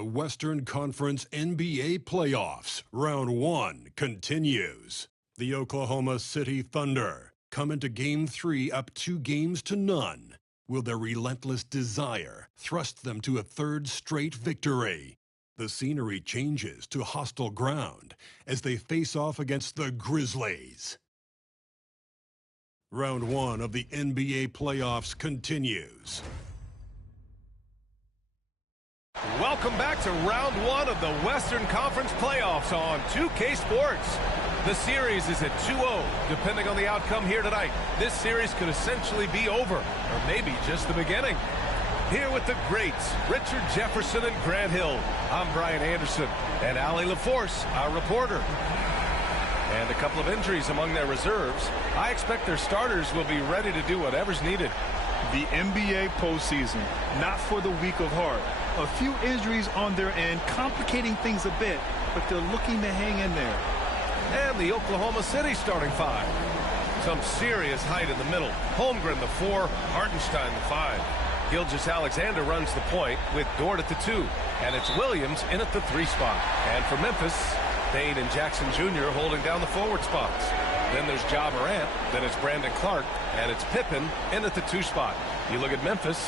the Western Conference NBA playoffs. Round 1 continues. The Oklahoma City Thunder come into Game 3 up 2-0. Will their relentless desire thrust them to a third straight victory? The scenery changes to hostile ground as they face off against the Grizzlies. Round 1 of the NBA playoffs continues. Welcome back to round 1 of the Western Conference playoffs on 2K Sports. The series is at 2-0. Depending on the outcome here tonight, this series could essentially be over, or maybe just the beginning. Here with the greats, Richard Jefferson and Grant Hill. I'm Brian Anderson, and Allie LaForce, our reporter. And a couple of injuries among their reserves. I expect their starters will be ready to do whatever's needed. The NBA postseason, not for the weak of heart. A few injuries on their end, complicating things a bit, but they're looking to hang in there. And the Oklahoma City starting 5. Some serious height in the middle. Holmgren, the 4, Hartenstein, the 5. Gilgeous-Alexander runs the point with Dort at the 2. And it's Williams in at the 3 spot. And for Memphis, Dane and Jackson Jr. holding down the forward spots. Then there's Ja Morant, then it's Brandon Clark, and it's Pippen in at the 2 spot. You look at Memphis,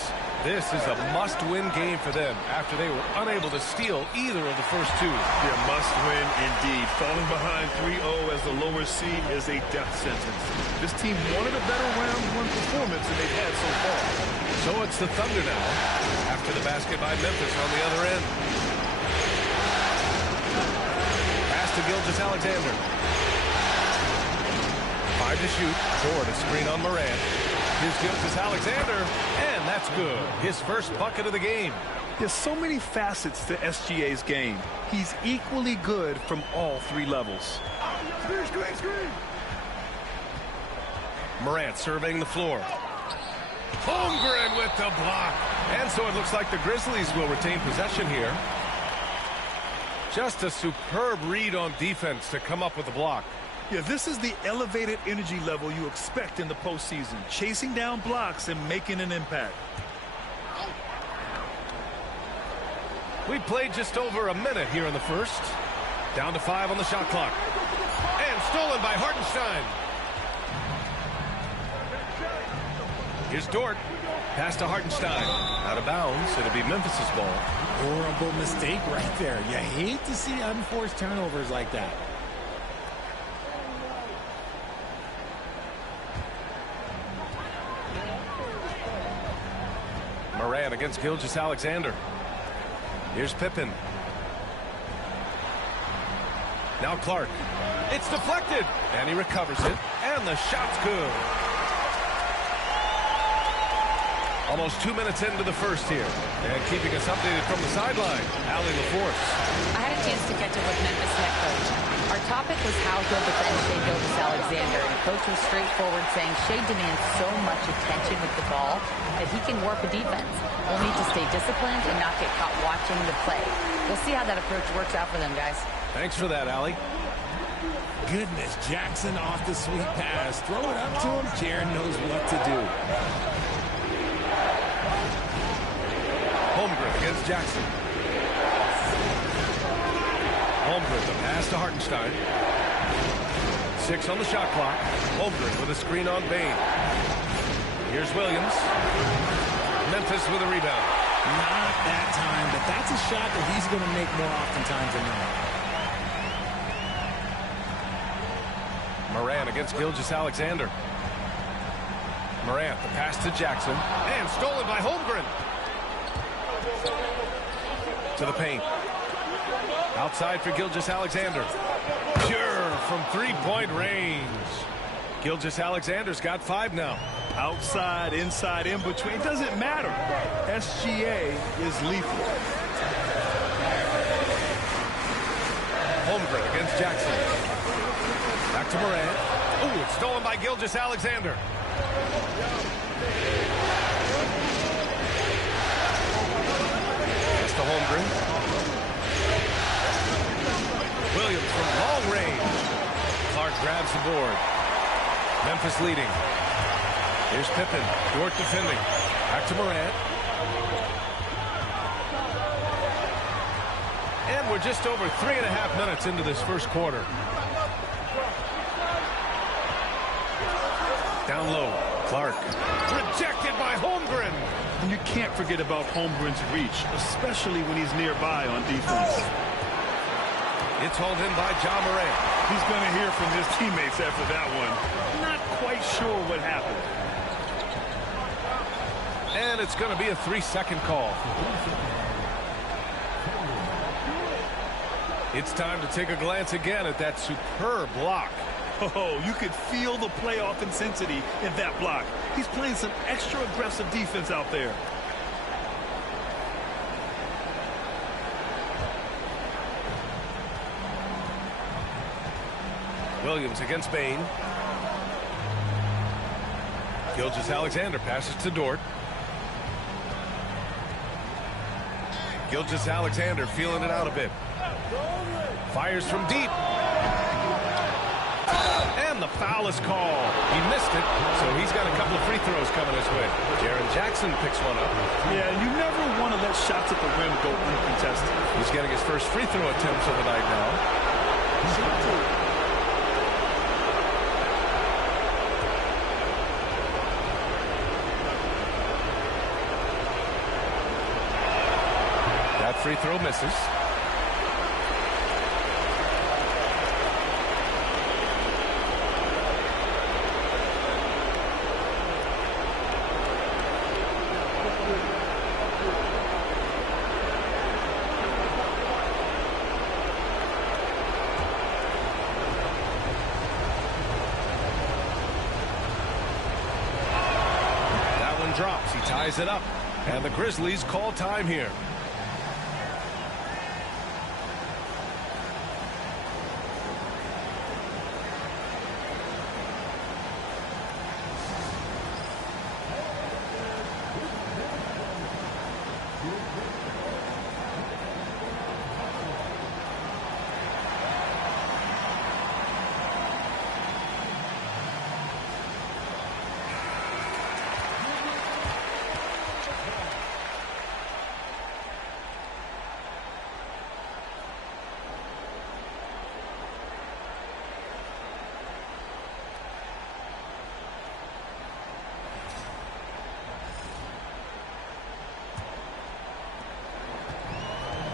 this is a must-win game for them after they were unable to steal either of the first 2. Yeah, must-win indeed. Falling behind 3-0 as the lower seed is a death sentence. This team wanted a better round 1 performance than they've had so far. So it's the Thunder now, after the basket by Memphis on the other end. Pass to Gilgeous-Alexander. 5 to shoot. Dort a screen on Morant. Here's Gilgeous-Alexander, and that's good. His first bucket of the game. There's so many facets to SGA's game. He's equally good from all 3 levels. Screen. Morant surveying the floor. Holmgren with the block. And so it looks like the Grizzlies will retain possession here. Just a superb read on defense to come up with the block. Yeah, this is the elevated energy level you expect in the postseason. Chasing down blocks and making an impact. We played just over a minute here in the first. Down to 5 on the shot clock. And stolen by Hartenstein. Here's Dort. Pass to Hartenstein. Out of bounds. It'll be Memphis's ball. Horrible mistake right there. You hate to see unforced turnovers like that. Morant against Gilgeous-Alexander. Here's Pippen. Now Clark. It's deflected. And he recovers it. And the shot's good. Almost 2 minutes into the first here. And keeping us updated from the sideline, Allie LaForce. I had a chance to catch up with Memphis head coach. Our topic was how he'll defend Shai Gilgeous-Alexander. And coach was straightforward, saying Shai demands so much attention with the ball that he can warp a defense. We'll need to stay disciplined and not get caught watching the play. We'll see how that approach works out for them, guys. Thanks for that, Allie. Goodness, Jackson off the sweet pass. Throw it up to him. Jaren knows what to do. Holmgren against Jackson. Holmgren, the pass to Hartenstein. 6 on the shot clock. Holmgren with a screen on Bane. Here's Williams. Memphis with a rebound. Not that time, but that's a shot that he's going to make more oftentimes than not. Morant against Gilgeous-Alexander. Morant, the pass to Jackson. And stolen by Holmgren. To the paint. Outside for Gilgeous-Alexander. Pure from 3-point range. Gilgeous-Alexander's got 5 now. Outside, inside, in between. It doesn't matter. SGA is lethal. Holmgren against Jackson. Back to Morant. Ooh, it's stolen by Gilgeous-Alexander. Pass to Holmgren. Williams from long range. Clark grabs the board. Memphis leading. Here's Pippen. Dort defending. Back to Morant. we're just over 3.5 minutes into this first quarter. Down low, Clark. Rejected by Holmgren. And you can't forget about Holmgren's reach, especially when he's nearby on defense. It's hauled in by John Morant. He's going to hear from his teammates after that one. Not quite sure what happened. And it's going to be a 3-second call. It's time to take a glance again at that superb block. Oh, you could feel the playoff intensity in that block. He's playing some extra aggressive defense out there. Williams against Bain. Gilgeous-Alexander passes to Dort. Gilgeous-Alexander feeling it out a bit. Fires from deep. And the foul is called. He missed it, so he's got a couple of free throws coming his way. Jaren Jackson picks one up. Yeah, you never want to let shots at the rim go uncontested. He's getting his first free throw attempts of the night now. That free throw misses. That one drops. He ties it up. And the Grizzlies call time here.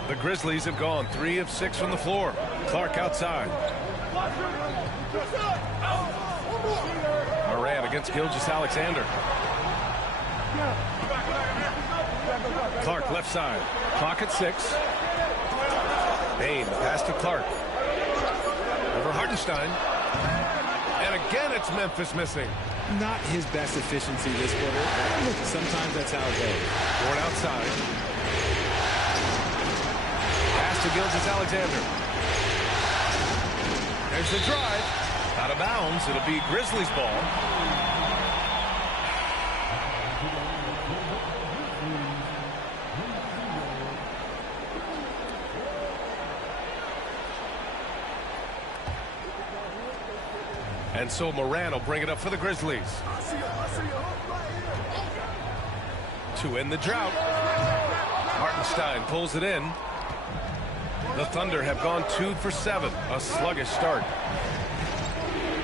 The Grizzlies have gone 3 of 6 from the floor. Clark outside. Morant against Gilgeous-Alexander. Clark left side. Clock at 6. Bain, the pass to Clark. Over Hartenstein. And again it's Memphis missing. Not his best efficiency this quarter. Sometimes that's how it goes. Ford outside. To Gilgeous-Alexander. There's the drive. Out of bounds. It'll be Grizzlies ball. And so Morant will bring it up for the Grizzlies. To end the drought. Hartenstein pulls it in. The Thunder have gone 2 for 7. A sluggish start.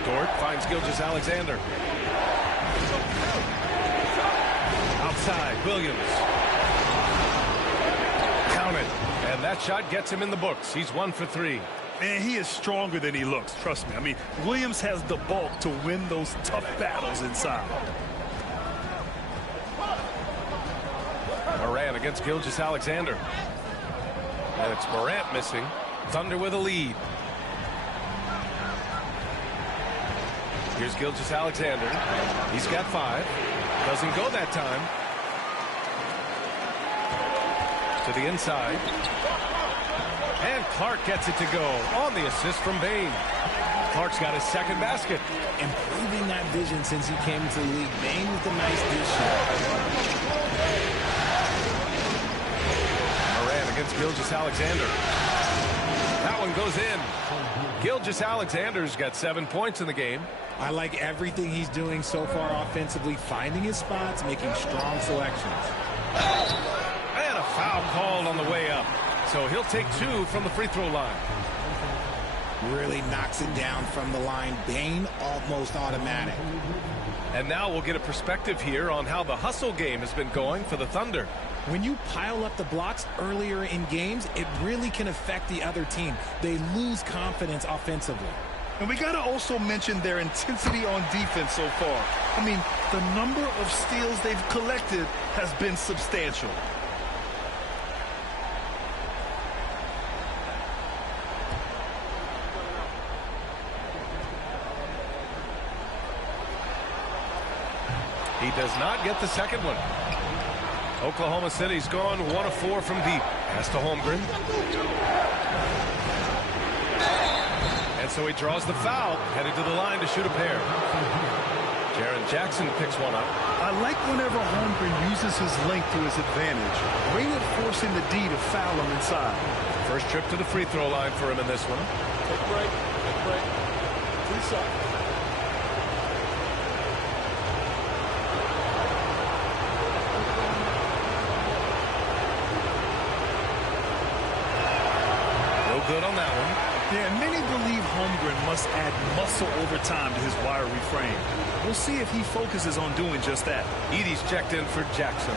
Dort finds Gilgeous-Alexander. Outside, Williams. Counted. And that shot gets him in the books. He's 1 for 3. Man, he is stronger than he looks. Trust me. I mean, Williams has the bulk to win those tough battles inside. Morant against Gilgeous-Alexander. And it's Morant missing. Thunder with a lead. Here's Gilgeous-Alexander. He's got 5. Doesn't go that time. To the inside. And Clark gets it to go on the assist from Bain. Clark's got his second basket. Improving that vision since he came to the league. Bain with the nice dish. Against Gilgeous-Alexander. That one goes in. Gilgeous-Alexander's got 7 points in the game. I like everything he's doing so far offensively, finding his spots, making strong selections. And a foul called on the way up. so he'll take 2 from the free throw line. Really knocks it down from the line. Bain almost automatic. And now we'll get a perspective here on how the hustle game has been going for the Thunder. When you pile up the blocks earlier in games, it really can affect the other team. They lose confidence offensively. And we got to also mention their intensity on defense so far. I mean, the number of steals they've collected has been substantial. He does not get the second one. Oklahoma City's gone 1 of 4 from deep. Pass to Holmgren. And so he draws the foul, headed to the line to shoot a pair. Jaren Jackson picks one up. I like whenever Holmgren uses his length to his advantage. Great at forcing the D to foul him inside. First trip to the free throw line for him in this one. Take a break. Take a break. 3 shots. Good on that one. Yeah, many believe Holmgren must add muscle over time to his wiry frame. We'll see if he focuses on doing just that. Edey's checked in for Jackson.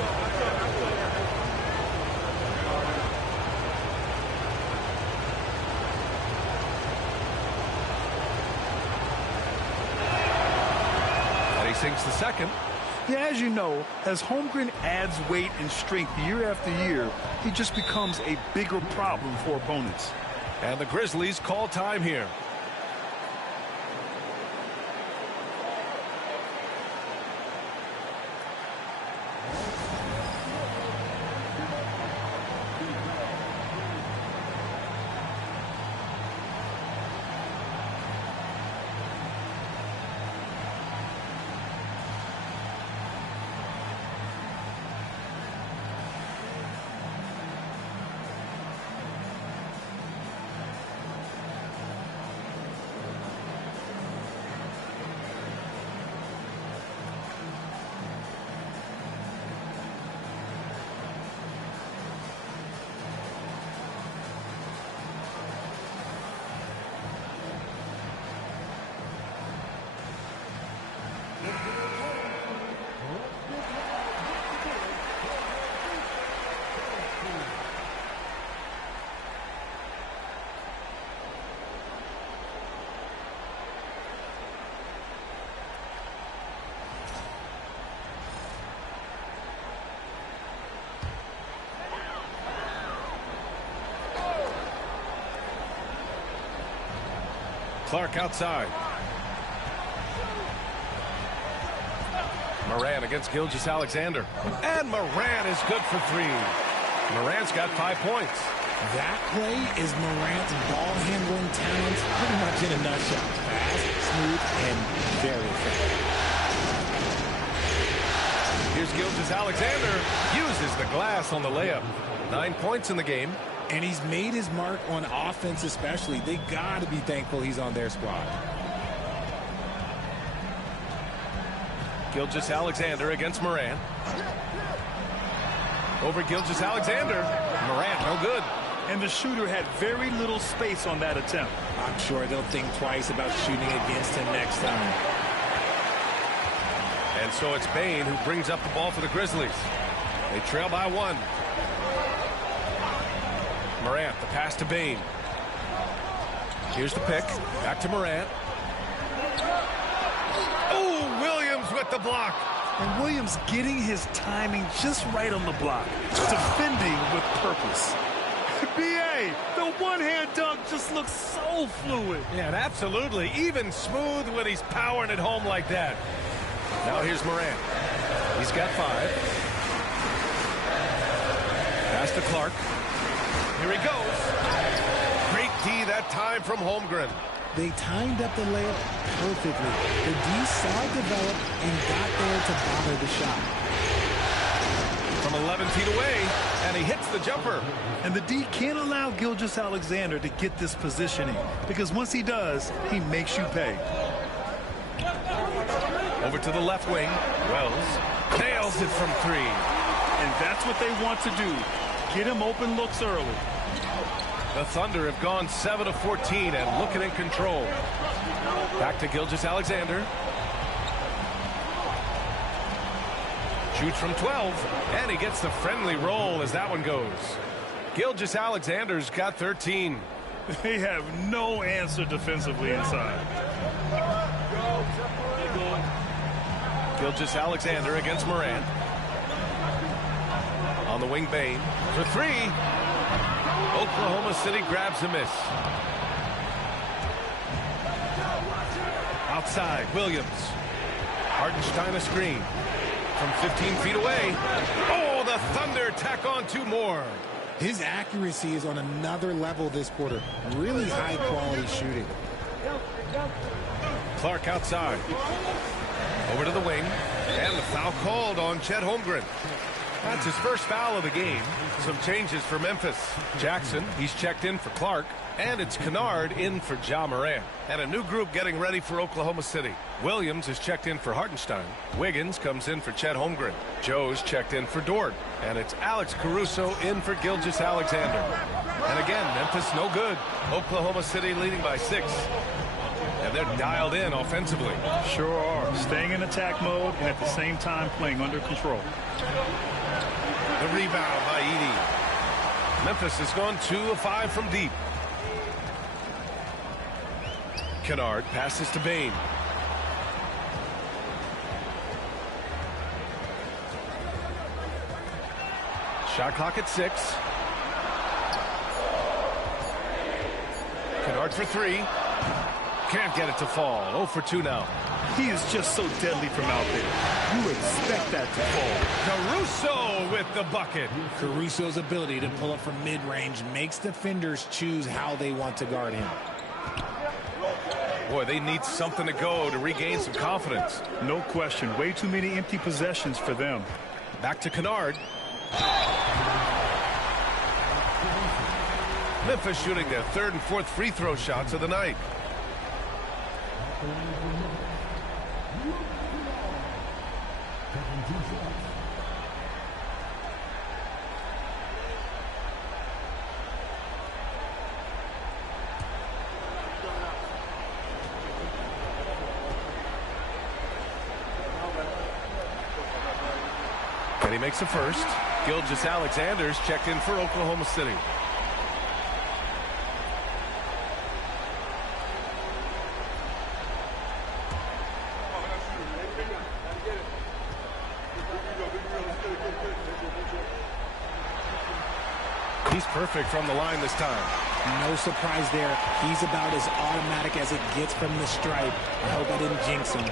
And he sinks the second. Yeah, as you know, as Holmgren adds weight and strength year after year, he just becomes a bigger problem for opponents. And the Grizzlies call time here. Clark outside. Moran against Gilgeous-Alexander. And Moran is good for 3. Moran's got 5 points. That play is Morant's ball handling talents pretty much in a nutshell. Fast, smooth, and very effective. Here's Gilgeous-Alexander. Uses the glass on the layup. 9 points in the game. And he's made his mark on offense especially. They got to be thankful he's on their squad. Gilgeous-Alexander against Moran. Over Gilgeous-Alexander. Moran, no good. And the shooter had very little space on that attempt. I'm sure they'll think twice about shooting against him next time. And so it's Bain who brings up the ball for the Grizzlies. They trail by 1. Morant, the pass to Bain. Here's the pick. Back to Morant. Oh, Williams with the block. And Williams getting his timing just right on the block. Defending with purpose. B.A., the one-hand dunk just looks so fluid. Yeah, and absolutely. Even smooth when he's powering it home like that. Now here's Morant. He's got 5. Pass to Clark. Here he goes. Great D that time from Holmgren. They timed up the layup perfectly. The D saw it develop and got there to bother the shot. From 11 feet away, and he hits the jumper. And the D can't allow Gilgeous-Alexander to get this positioning, because once he does, he makes you pay. Over to the left wing. Wells nails it from 3. And that's what they want to do. Get him open looks early. The Thunder have gone 7 of 14 and looking in control. Back to Gilgeous-Alexander. Shoots from 12, and he gets the friendly roll as that one goes. Gilgeous-Alexander's got 13. They have no answer defensively inside. Gilgeous-Alexander against Morant. On the wing, Bane for three. Oklahoma City grabs a miss. Outside, Williams. Hartenstein a screen from 15 feet away. Oh, the Thunder tack on 2 more. His accuracy is on another level this quarter. Really high quality shooting. Clark outside. Over to the wing. And the foul called on Chet Holmgren. That's his first foul of the game. Some changes for Memphis. Jackson, he's checked in for Clark. And it's Kennard in for Ja Morant. And a new group getting ready for Oklahoma City. Williams is checked in for Hartenstein. Wiggins comes in for Chet Holmgren. Joe's checked in for Dort. And it's Alex Caruso in for Gilgeous-Alexander. And again, Memphis no good. Oklahoma City leading by 6. And they're dialed in offensively. Sure are. Staying in attack mode and at the same time playing under control. The rebound by Edey. Memphis has gone 2 of 5 from deep. Kennard passes to Bane. Shot clock at 6. Kennard for 3. Can't get it to fall. 0 for 2 now. He is just so deadly from out there. You expect that to fall. Caruso with the bucket. Caruso's ability to pull up from mid-range makes defenders choose how they want to guard him. Boy, they need something to go to regain some confidence. No question. Way too many empty possessions for them. Back to Kennard. Memphis shooting their 3rd and 4th free throw shots of the night. And he makes the first. Gilgeous-Alexander's checked in for Oklahoma City. He's perfect from the line this time. No surprise there. He's about as automatic as it gets from the stripe. I hope I didn't jinx him.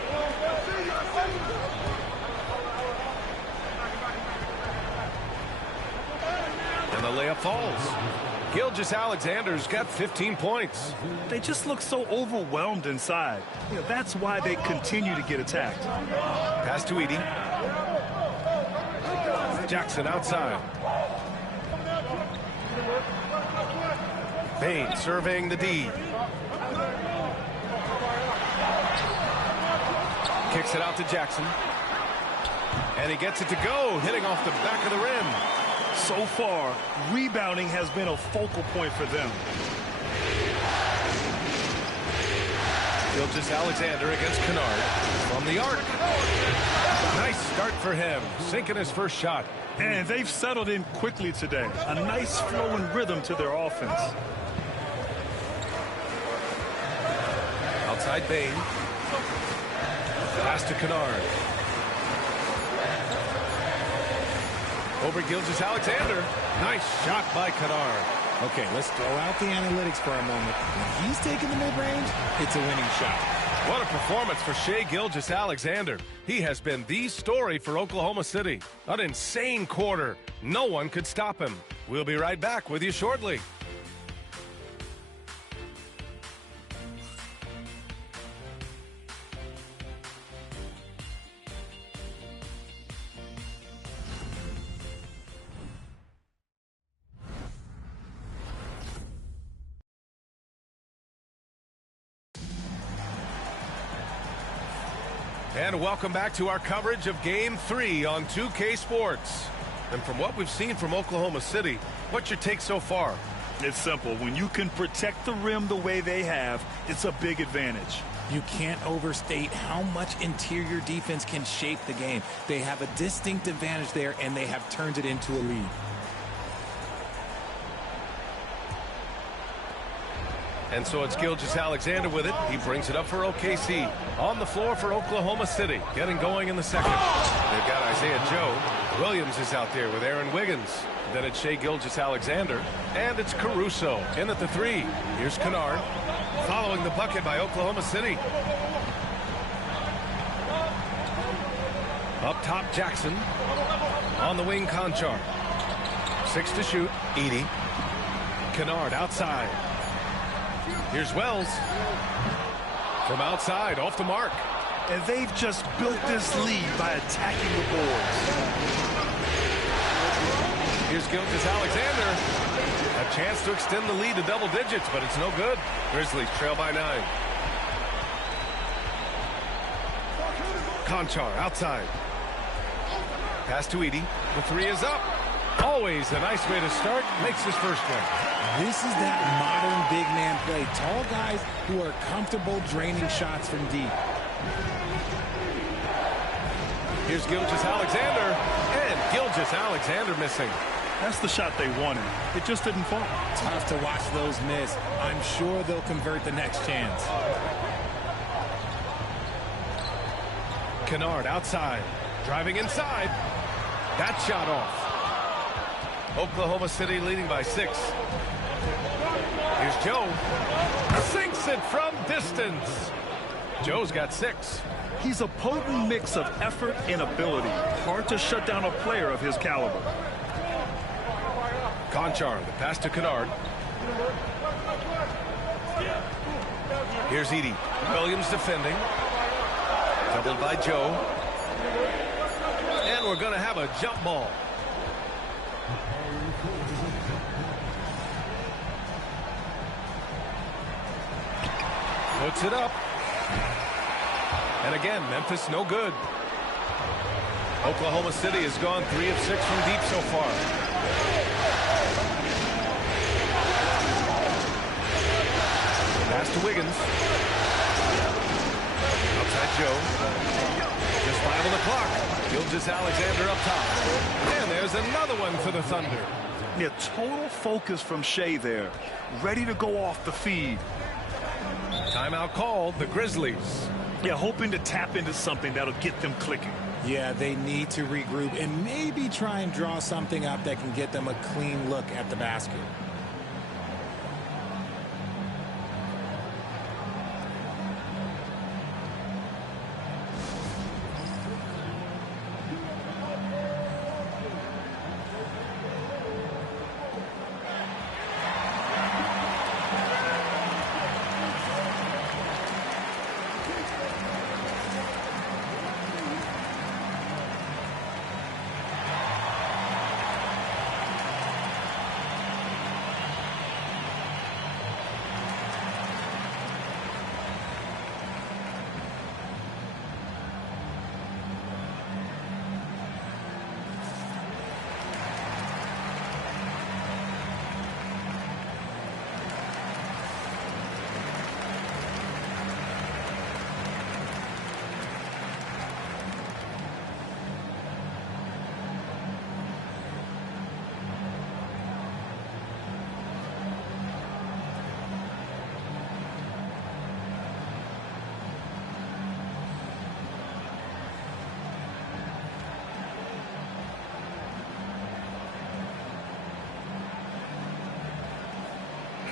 And the layup falls. Gilgeous-Alexander's got 15 points. They just look so overwhelmed inside. You know, that's why they continue to get attacked. Pass to Edey. Jackson outside. Bane surveying the D. Kicks it out to Jackson. And he gets it to go, hitting off the back of the rim. So far, rebounding has been a focal point for them. Gilgeous-Alexander against Kennard from the arc. Nice start for him, sinking his first shot. And they've settled in quickly today. A nice flowing rhythm to their offense. Outside Bane. Pass to Kennard. Over Gilgeous-Alexander. Nice shot by Kennard. Okay, let's throw out the analytics for a moment. When he's taking the mid-range, it's a winning shot. What a performance for Shai Gilgeous-Alexander. He has been the story for Oklahoma City. An insane quarter. No one could stop him. We'll be right back with you shortly. And welcome back to our coverage of Game 3 on 2K Sports. And from what we've seen from Oklahoma City, what's your take so far? It's simple. When you can protect the rim the way they have, it's a big advantage. You can't overstate how much interior defense can shape the game. They have a distinct advantage there, and they have turned it into a lead. And so it's Gilgeous-Alexander with it. He brings it up for OKC. On the floor for Oklahoma City. Getting going in the second. They've got Isaiah Joe. Williams is out there with Aaron Wiggins. Then it's Shai Gilgeous-Alexander. And it's Caruso in at the three. Here's Kennard. Following the bucket by Oklahoma City. Up top, Jackson. On the wing, Conchar. 6 to shoot. Edey. Kennard outside. Here's Wells. From outside, off the mark. And they've just built this lead by attacking the boards. Here's Gilgeous-Alexander. A chance to extend the lead to double digits, but it's no good. Grizzlies trail by 9. Conchar outside. Pass to Edey. The three is up. Always a nice way to start. Makes his first one. This is that modern big man play. Tall guys who are comfortable draining shots from deep. Here's Gilgeous-Alexander. And Gilgeous-Alexander missing. That's the shot they wanted. It just didn't fall. Tough to watch those miss. I'm sure they'll convert the next chance. Kennard outside. Driving inside. That shot off. Oklahoma City leading by 6. Here's Joe. Sinks it from distance. Joe's got 6. He's a potent mix of effort and ability. Hard to shut down a player of his caliber. Conchar, the pass to Kennard. Here's Edey. Williams defending. Doubled by Joe. And we're going to have a jump ball. Puts it up. And again, Memphis no good. Oklahoma City has gone 3 of 6 from deep so far. Pass to Wiggins. Outside Joe. Just 5 on the clock. Gilgeous-Alexander up top. And there's another one for the Thunder. Yeah, total focus from Shai there. Ready to go off the feed. Timeout called, the Grizzlies. Yeah, hoping to tap into something that'll get them clicking. Yeah, they need to regroup and maybe try and draw something up that can get them a clean look at the basket.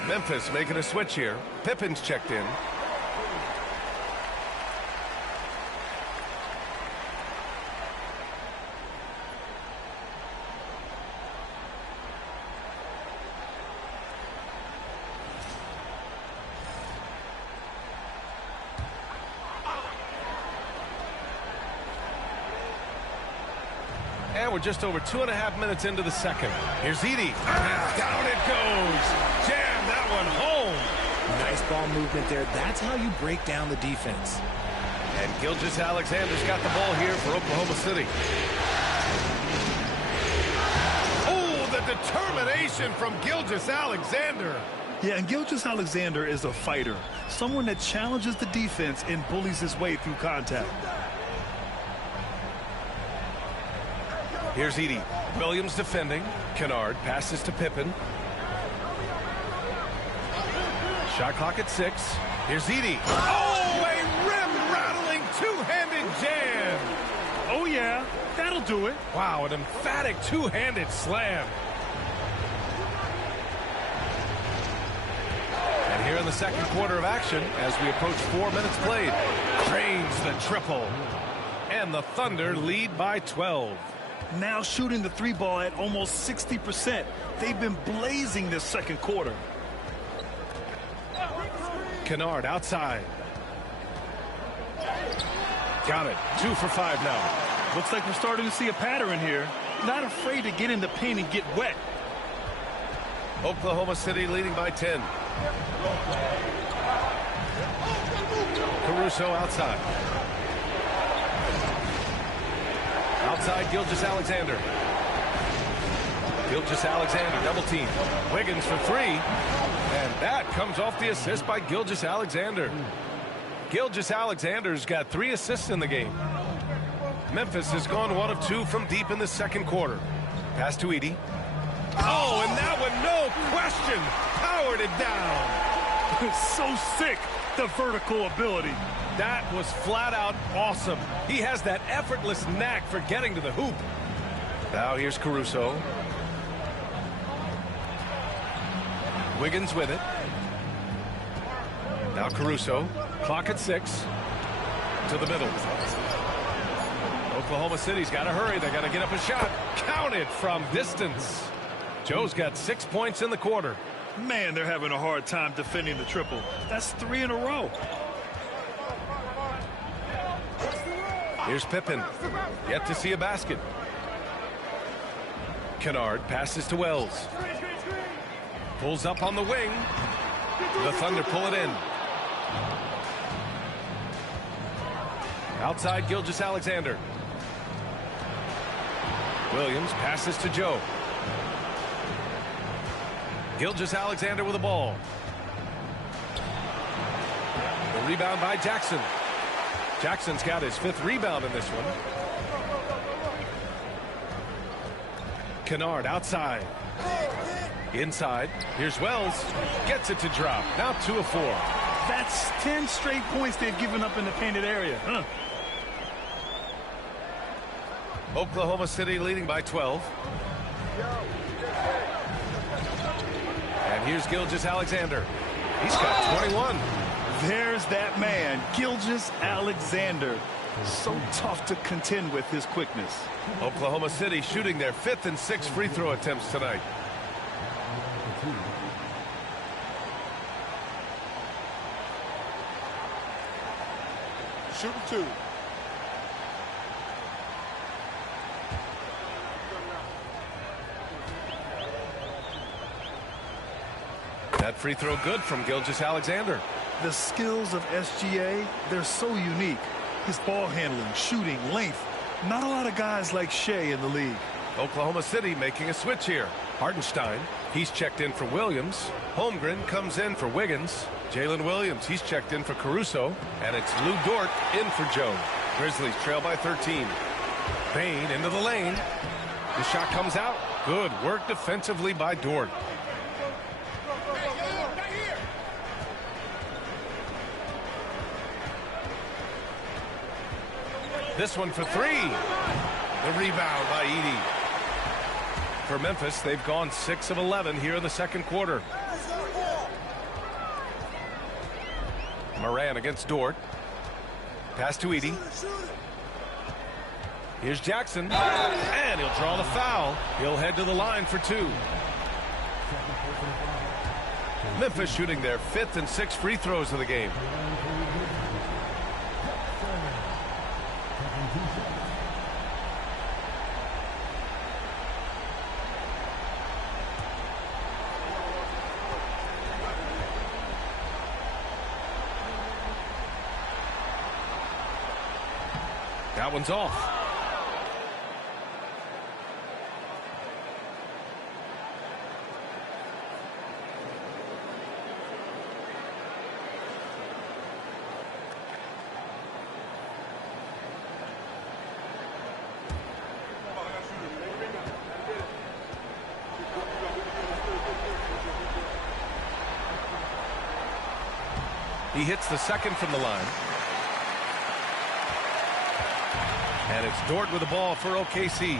Memphis making a switch here. Pippen's checked in. And we're just over 2.5 minutes into the second. Here's Edey. Down it goes. Jam that one home. Nice ball movement there. That's how you break down the defense. And Gilgeous-Alexander's got the ball here for Oklahoma City. Oh, the Determination from Gilgeous-Alexander. Yeah, and Gilgeous-Alexander is a fighter, someone that challenges the defense and bullies his way through contact. Here's Edey. Williams defending. Kennard passes to Pippen. Shot clock at 6. Here's Edey. Oh, a rim-rattling two-handed jam. Oh, yeah, that'll do it. Wow, an emphatic two-handed slam. And here in the second quarter of action, as we approach 4 minutes played, drains the triple. And the Thunder lead by 12. Now shooting the three ball at almost 60%. They've been blazing this second quarter. Kennard outside. Got it. 2 for 5 now. Looks like we're starting to see a pattern here. Not afraid to get in the paint and get wet. Oklahoma City leading by 10. Caruso outside. Outside, Gilgeous-Alexander. Gilgeous-Alexander double team. Wiggins for 3. And that comes off the assist by Gilgeous-Alexander. Gilgeous-Alexander's got 3 assists in the game. Memphis has gone 1 of 2 from deep in the second quarter. Pass to Edey. Oh, and that one, no question, powered it down. So sick, the vertical ability. That was flat out awesome. He has that effortless knack for getting to the hoop. Now here's Caruso. Wiggins with it. Now Caruso. Clock at 6. To the middle. Oklahoma City's got to hurry. They got to get up a shot. Counted from distance. Joe's got 6 points in the quarter. Man, they're having a hard time defending the triple. That's 3 in a row. Here's Pippen. Yet to see a basket. Kennard passes to Wells. Pulls up on the wing. The Thunder pull it in. Outside, Gilgeous-Alexander. Williams passes to Joe. Gilgeous-Alexander with the ball. The rebound by Jackson. Jackson's got his 5th rebound in this one. Kennard outside. Inside. Here's Wells. Gets it to drop. Now 2 of 4. That's 10 straight points they've given up in the painted area. Oklahoma City leading by 12. And here's Gilgeous-Alexander. He's got 21. There's that man, Gilgeous-Alexander. So tough to contend with his quickness. Oklahoma City shooting their 5th and 6th free throw attempts tonight. Shooting 2. That free throw good from Gilgeous-Alexander. The skills of SGA, they're so unique. His ball handling, shooting, length. Not a lot of guys like Shea in the league. Oklahoma City making a switch here. Hartenstein, he's checked in for Williams. Holmgren comes in for Wiggins. Jalen Williams, he's checked in for Caruso. And it's Lou Dort in for Joe. Grizzlies trail by 13. Payne into the lane. The shot comes out. Good work defensively by Dort. This one for 3. The rebound by Edey. For Memphis, they've gone 6 of 11 here in the second quarter. Moran against Dort. Pass to Edey. Here's Jackson. And he'll draw the foul. He'll head to the line for 2. Memphis shooting their 5th and 6th free throws of the game. That one's off. He hits the second from the line. And it's Dort with the ball for OKC.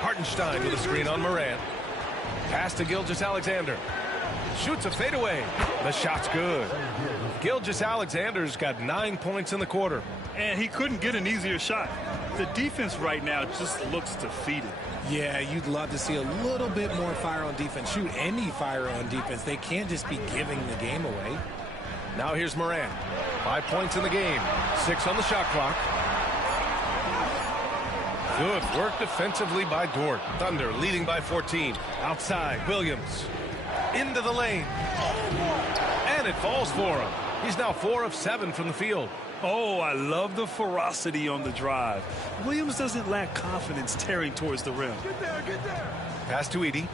Hartenstein with a screen on Morant. Pass to Gilgeous-Alexander. Shoots a fadeaway. The shot's good. Gilgeous-Alexander's got 9 points in the quarter. And he couldn't get an easier shot. The defense right now just looks defeated. Yeah, you'd love to see a little bit more fire on defense. Shoot, any fire on defense. They can't just be giving the game away. Now here's Morant. 5 points in the game. 6 on the shot clock. Good work defensively by Dort. Thunder leading by 14. Outside, Williams. Into the lane. And it falls for him. He's now 4 of 7 from the field. Oh, I love the ferocity on the drive. Williams doesn't lack confidence tearing towards the rim. Get there, get there. Pass to Edey.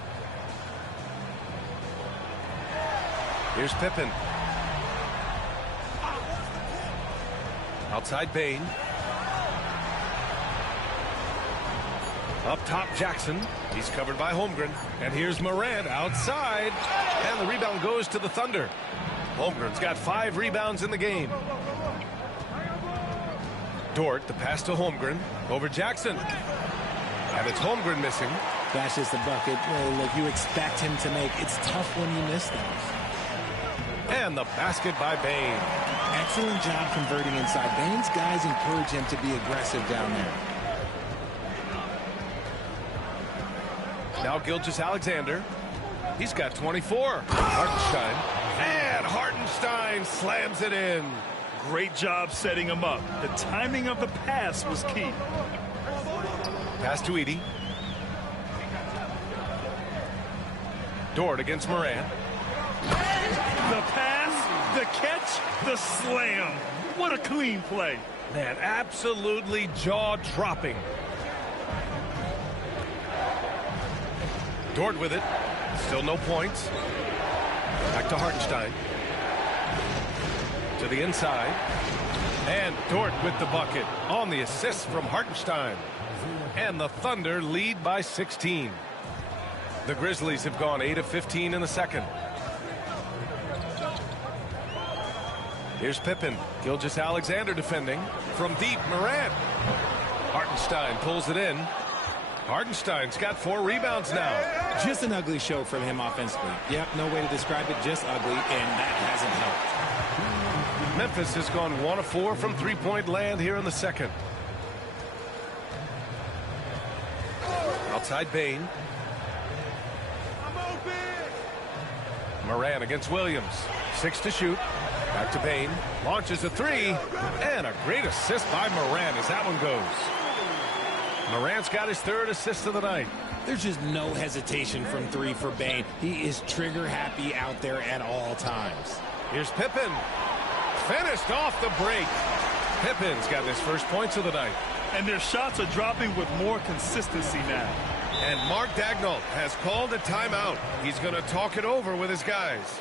Here's Pippen. Outside Bane. Up top, Jackson. He's covered by Holmgren. And here's Morant outside. And the rebound goes to the Thunder. Holmgren's got 5 rebounds in the game. Dort, the pass to Holmgren. Over Jackson. And it's Holmgren missing. That's just the bucket. Look, you expect him to make. It's tough when you miss those. And the basket by Bane. Excellent job converting inside. Bane's guys encourage him to be aggressive down there. Now Gilgeous-Alexander. He's got 24. Hartenstein. And Hartenstein slams it in. Great job setting him up. The timing of the pass was key. Pass to Edey. Dort against Morant. The pass, the catch, the slam. What a clean play. Man, absolutely jaw-dropping. Dort with it. Still no points. Back to Hartenstein. To the inside. And Dort with the bucket on the assist from Hartenstein. And the Thunder lead by 16. The Grizzlies have gone 8 of 15 in the second. Here's Pippen. Gilgeous-Alexander defending. From deep, Morant. Hartenstein pulls it in. Hartenstein's got 4 rebounds now. Just an ugly show from him offensively. Yep, no way to describe it, just ugly, and that hasn't helped. Memphis has gone 1 of 4 from three-point land here in the second. Outside Bane. Morant against Williams. 6 to shoot. Back to Bane. Launches a 3. And a great assist by Morant as that one goes. Morant's got his 3rd assist of the night. There's just no hesitation from 3 for Bane. He is trigger happy out there at all times. Here's Pippen. Finished off the break. Pippen's got his first points of the night. And their shots are dropping with more consistency now. And Mark Daigneault has called a timeout. He's going to talk it over with his guys.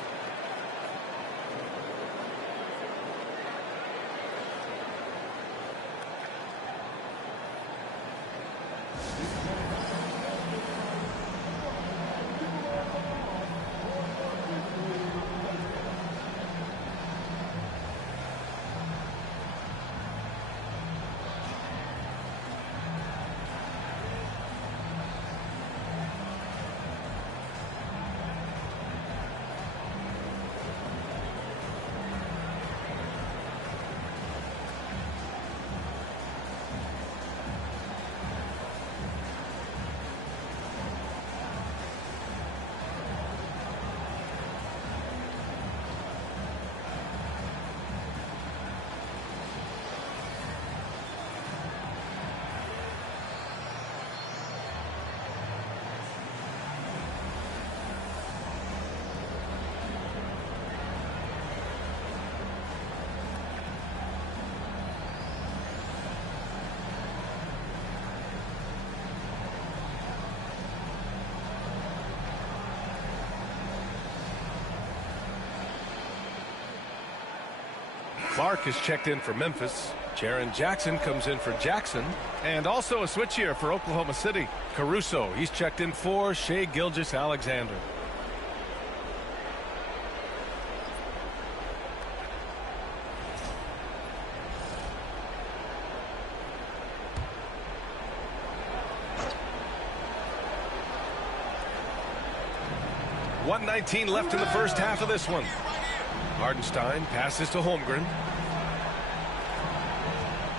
Clark is checked in for Memphis. Jaren Jackson comes in for Jackson. And also a switch here for Oklahoma City. Caruso, he's checked in for Shai Gilgeous-Alexander. 1:19 left in the first half of this one. Hartenstein passes to Holmgren.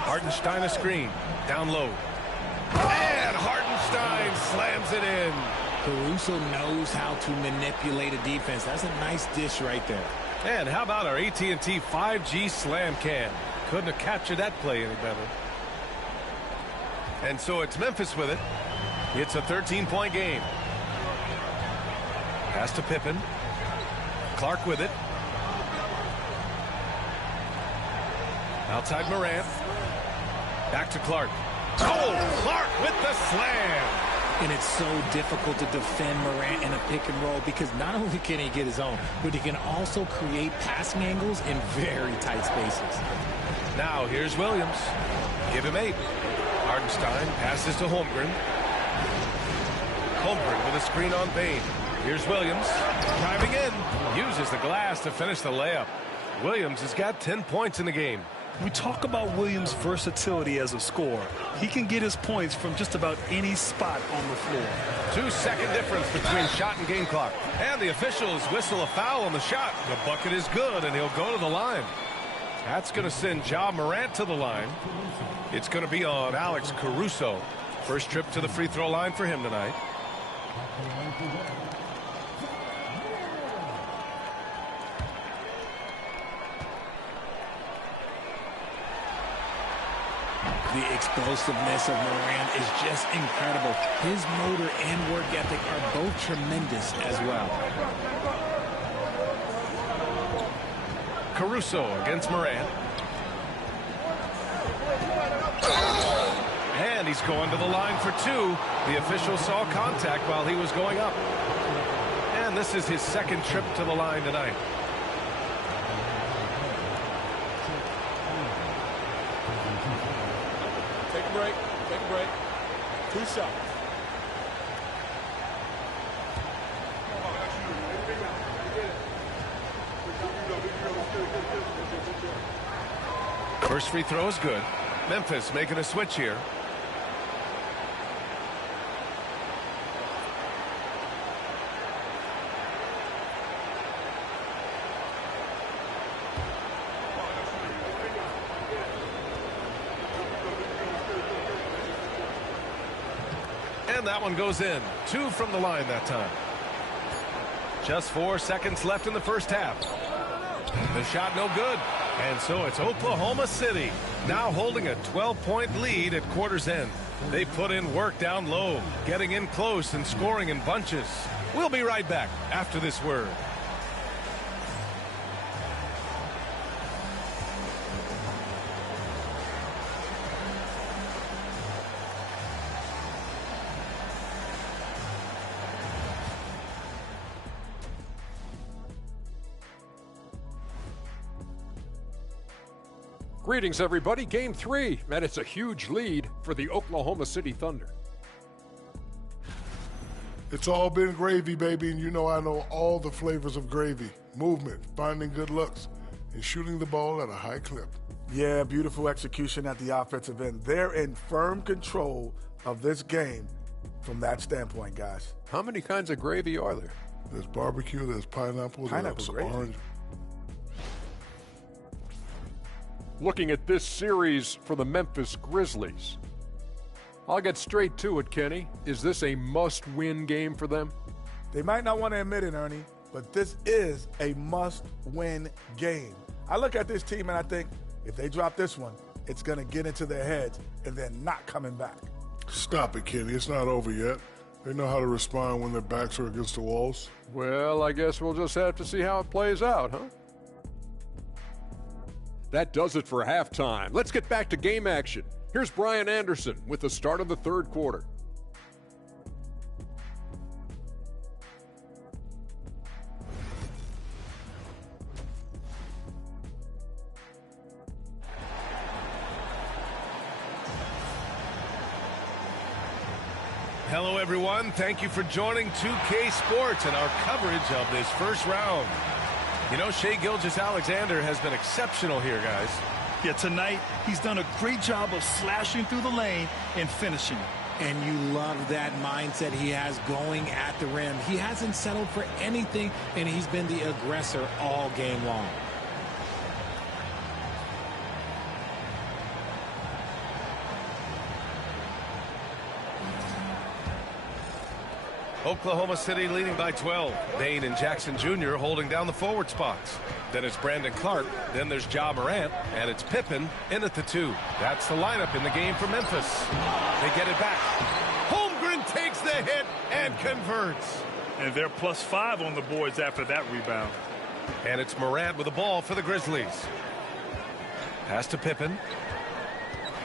Hartenstein a screen. Down low. And Hartenstein slams it in. Caruso knows how to manipulate a defense. That's a nice dish right there. And how about our AT&T 5G slam cam? Couldn't have captured that play any better. And so it's Memphis with it. It's a 13-point game. Pass to Pippen. Clark with it. Outside Morant. Back to Clark. Oh, Clark with the slam. And it's so difficult to defend Morant in a pick and roll because not only can he get his own, but he can also create passing angles in very tight spaces. Now here's Williams. Give him 8. Hartenstein passes to Holmgren. Holmgren with a screen on Bain. Here's Williams. Driving in. Uses the glass to finish the layup. Williams has got 10 points in the game. We talk about Williams' versatility as a scorer. He can get his points from just about any spot on the floor. 2-second difference between shot and game clock. And the officials whistle a foul on the shot. The bucket is good, and he'll go to the line. That's going to send Ja Morant to the line. It's going to be on Alex Caruso. First trip to the free throw line for him tonight. The explosiveness of Morant is just incredible. His motor and work ethic are both tremendous as well. Caruso against Morant. And he's going to the line for 2. The official saw contact while he was going up. And this is his second trip to the line tonight. Take a break. Take a break. 2 shots. First free throw is good. Memphis making a switch here. And that one goes in. 2 from the line that time. Just 4 seconds left in the first half. The shot no good. And so it's Oklahoma City now holding a 12-point lead at quarter's end. They put in work down low, getting in close and scoring in bunches. We'll be right back after this word. Greetings, everybody. Game 3, and it's a huge lead for the Oklahoma City Thunder. It's all been gravy, baby, and you know I know all the flavors of gravy. Movement, finding good looks, and shooting the ball at a high clip. Yeah, beautiful execution at the offensive end. They're in firm control of this game from that standpoint, guys. How many kinds of gravy are there? There's barbecue, there's pineapple there's gravy. orange. Looking at this series for the Memphis Grizzlies. I'll get straight to it, Kenny. Is this a must-win game for them? They might not want to admit it, Ernie, but this is a must-win game. I look at this team and I think if they drop this one, it's going to get into their heads and then not coming back. Stop it, Kenny. It's not over yet. They know how to respond when their backs are against the walls. Well, I guess we'll just have to see how it plays out, huh? That does it for halftime. Let's get back to game action. Here's Brian Anderson with the start of the third quarter. Hello, everyone. Thank you for joining 2K Sports and our coverage of this first round. You know, Shai Gilgeous-Alexander has been exceptional here, guys. Yeah, tonight he's done a great job of slashing through the lane and finishing. And you love that mindset he has going at the rim. He hasn't settled for anything, and he's been the aggressor all game long. Oklahoma City leading by 12. Dane and Jackson Jr. holding down the forward spots. Then it's Brandon Clark. Then there's Ja Morant. And it's Pippen in at the 2. That's the lineup in the game for Memphis. They get it back. Holmgren takes the hit and converts. And they're +5 on the boards after that rebound. And it's Morant with the ball for the Grizzlies. Pass to Pippen.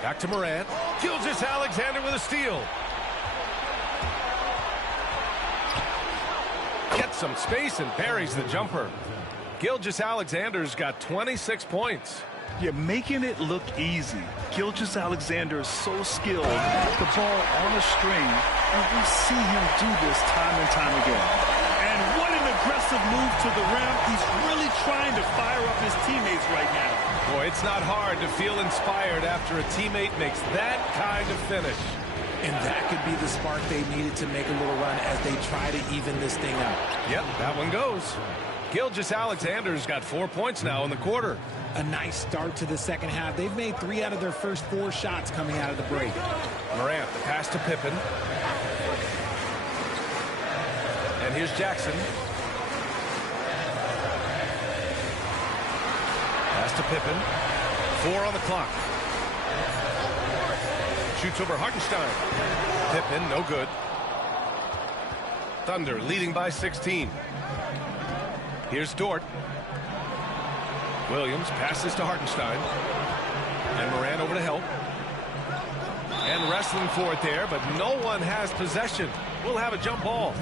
Back to Morant. Gilgeous-Alexander with a steal. Gets some space and buries the jumper. Gilgeous-Alexander's got 26 points. You're making it look easy. Gilgeous-Alexander is so skilled. The ball on a string, and we see him do this time and time again. And what an aggressive move to the rim. He's really trying to fire up his teammates right now. Boy, it's not hard to feel inspired after a teammate makes that kind of finish. And that could be the spark they needed to make a little run as they try to even this thing up. Yep, that one goes. Gilgeous-Alexander's got 4 points now in the quarter. A nice start to the second half. They've made 3 out of their first 4 shots coming out of the break. Morant, the pass to Pippen. And here's Jackson. Pass to Pippen. 4 on the clock. Shoots over Hartenstein. Pippen, no good. Thunder leading by 16. Here's Dort. Williams passes to Hartenstein. And Morant over to help. And wrestling for it there, but no one has possession. We'll have a jump ball.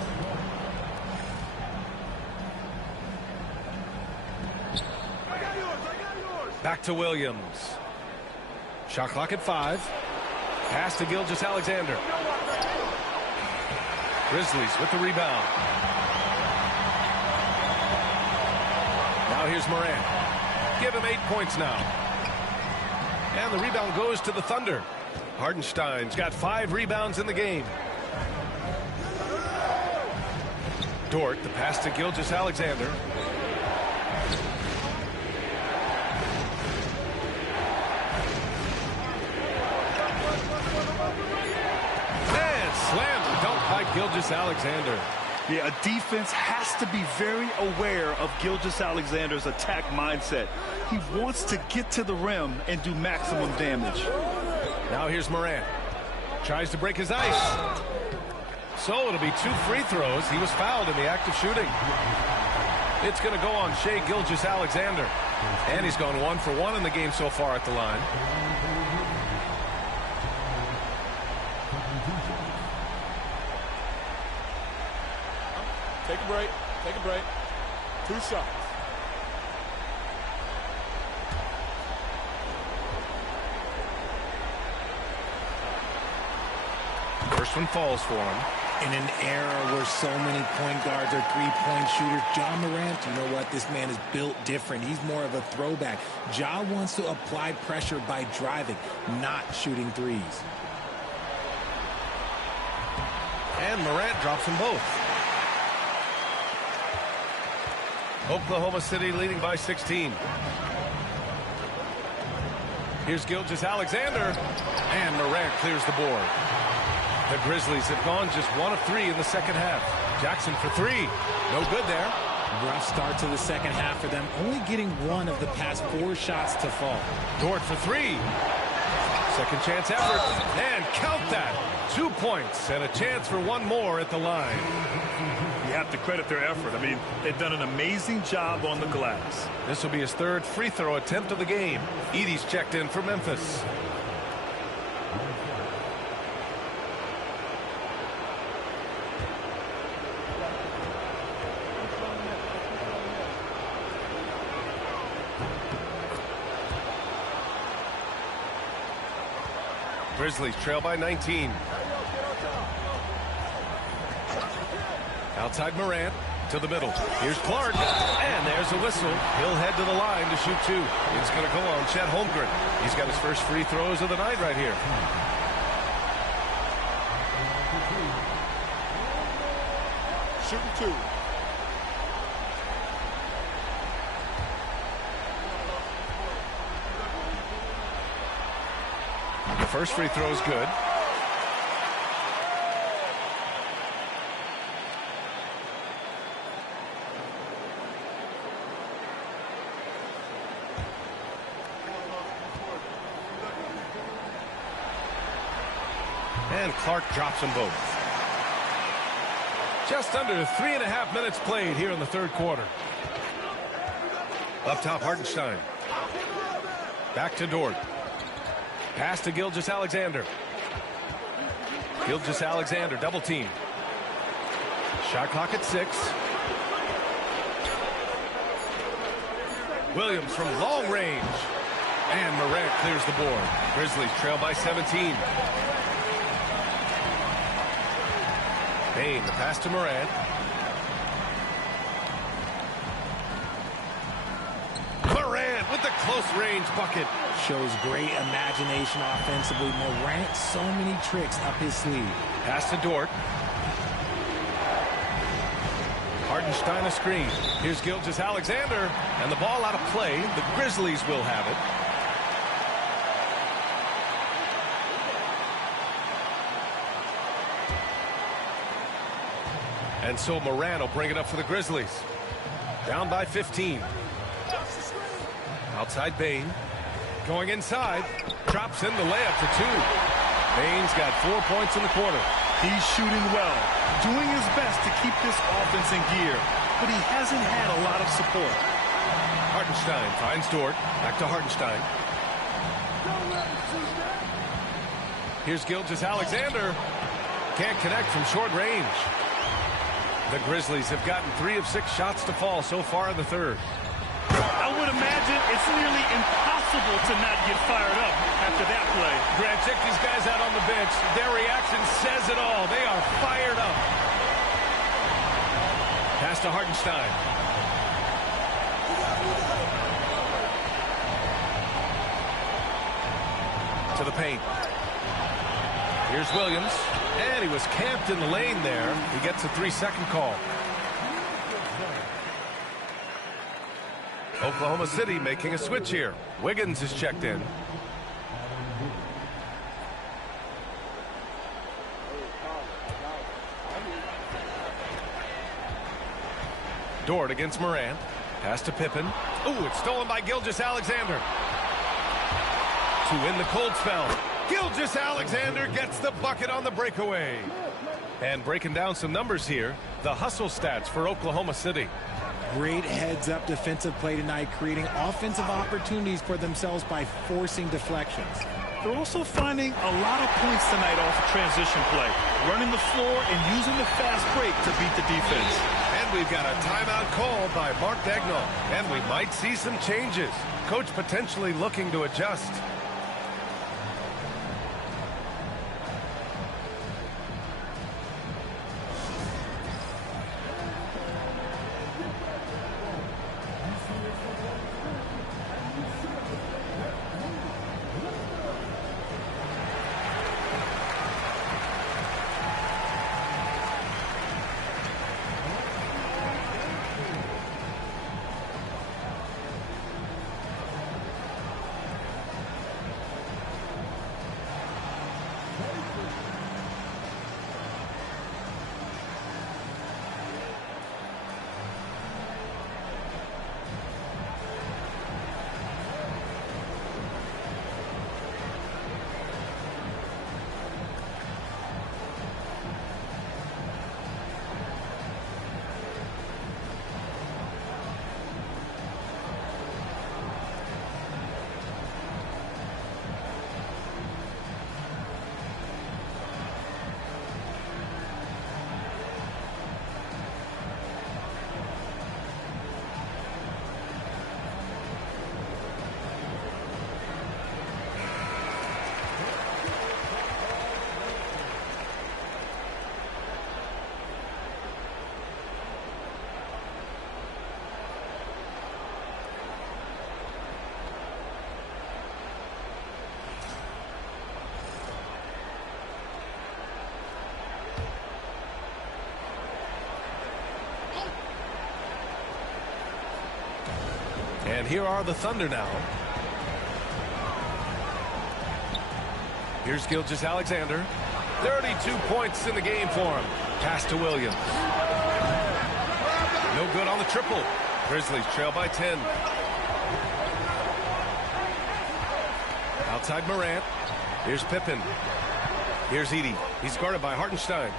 Back to Williams. Shot clock at 5. Pass to Gilgeous-Alexander. Grizzlies with the rebound. Now here's Morant. Give him 8 points now. And the rebound goes to the Thunder. Hartenstein's got 5 rebounds in the game. Dort, the pass to Gilgeous-Alexander. Gilgeous-Alexander. Yeah, a defense has to be very aware of Gilgeous-Alexander's attack mindset. He wants to get to the rim and do maximum damage. Now here's Morant. Tries to break his ice. So it'll be 2 free throws. He was fouled in the act of shooting. It's going to go on Shai Gilgeous-Alexander. And he's gone 1 for 1 in the game so far at the line. Take a break. Take a break. 2 shots. First one falls for him. In an era where so many point guards are three-point shooters, Ja Morant, you know what? This man is built different. He's more of a throwback. Ja wants to apply pressure by driving, not shooting threes. And Morant drops them both. Oklahoma City leading by 16. Here's Gilgeous-Alexander. And Morant clears the board. The Grizzlies have gone just 1 of 3 in the second half. Jackson for 3. No good there. Rough start to the second half for them. Only getting 1 of the past 4 shots to fall. Dort for 3. Second chance effort. And count that. 2 points and a chance for 1 more at the line. You have to credit their effort. I mean, they've done an amazing job on the glass. This will be his 3rd free throw attempt of the game. Edey's checked in for Memphis. Grizzlies trail by 19. Outside Morant to the middle. Here's Clark. And there's a whistle. He'll head to the line to shoot 2. It's going to go on Chet Holmgren. He's got his first free throws of the night right here. Shooting 2. The first free throw is good. And Clark drops them both. Just under 3.5 minutes played here in the third quarter. Up top, Hartenstein. Back to Dort. Pass to Gilgeous-Alexander. Gilgeous-Alexander, double team. Shot clock at 6. Williams from long range. And Morant clears the board. Grizzlies trail by 17. Bain, the pass to Morant. Morant with the close range bucket. Shows great imagination offensively. Morant, so many tricks up his sleeve. Pass to Dort. Hartenstein a screen. Here's Gilgeous-Alexander. And the ball out of play. The Grizzlies will have it. And so Morant will bring it up for the Grizzlies. Down by 15. Outside Bain. Going inside. Drops in the layup for 2. Bain's got 4 points in the quarter. He's shooting well, doing his best to keep this offense in gear, but he hasn't had a lot of support. Hartenstein finds Dort. Back to Hartenstein. Here's Gilgeous-Alexander. Can't connect from short range. The Grizzlies have gotten 3 of 6 shots to fall so far in the third. I would imagine it's nearly impossible to not get fired up after that play. Grant, check these guys out on the bench. Their reaction says it all. They are fired up. Pass to Hartenstein. To the paint. Here's Williams. And he was camped in the lane there. He gets a 3-second call. Oklahoma City making a switch here. Wiggins is checked in. Dort against Morant. Pass to Pippen. Ooh, it's stolen by Gilgeous-Alexander. To win the cold spell. Gilgeous-Alexander gets the bucket on the breakaway. And breaking down some numbers here, the hustle stats for Oklahoma City. Great heads-up defensive play tonight, creating offensive opportunities for themselves by forcing deflections. They're also finding a lot of points tonight off of transition play, running the floor and using the fast break to beat the defense. And we've got a timeout call by Mark Daigneault. And we might see some changes. Coach potentially looking to adjust. And here are the Thunder now. Here's Gilgeous-Alexander. 32 points in the game for him. Pass to Williams. No good on the triple. Grizzlies trail by 10. Outside Morant. Here's Pippen. Here's Edey. He's guarded by Hartenstein.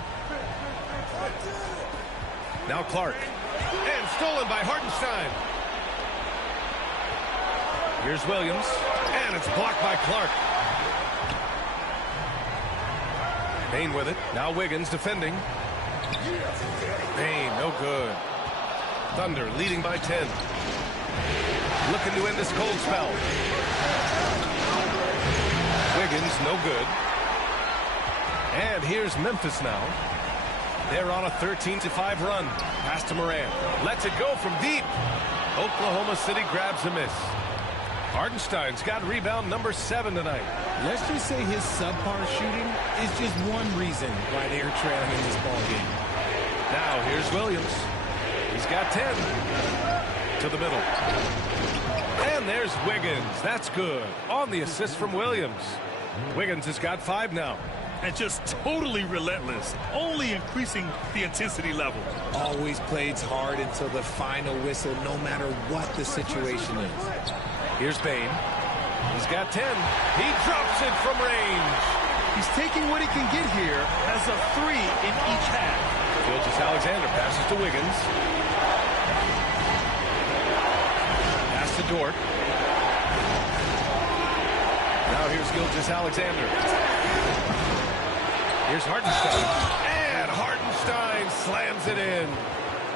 Now Clark. And stolen by Hartenstein. Here's Williams. And it's blocked by Clark. Payne with it. Now Wiggins defending. Payne, no good. Thunder leading by 10. Looking to end this cold spell. Wiggins, no good. And here's Memphis now. They're on a 13-5 run. Pass to Morant. Lets it go from deep. Oklahoma City grabs a miss. Hartenstein's got rebound number 7 tonight. Let's just say his subpar shooting is just one reason why they're trailing in this ball game. Now here's Williams. He's got 10. To the middle. And there's Wiggins. That's good. On the assist from Williams. Wiggins has got 5 now. And just totally relentless, only increasing the intensity level. Always plays hard until the final whistle, no matter what the situation is. Here's Payne. He's got 10. He drops it from range. He's taking what he can get here as a 3 in each half. Gilgeous-Alexander passes to Wiggins. Pass to Dort. Now here's Gilgeous-Alexander. Here's Hartenstein. And Hartenstein slams it in.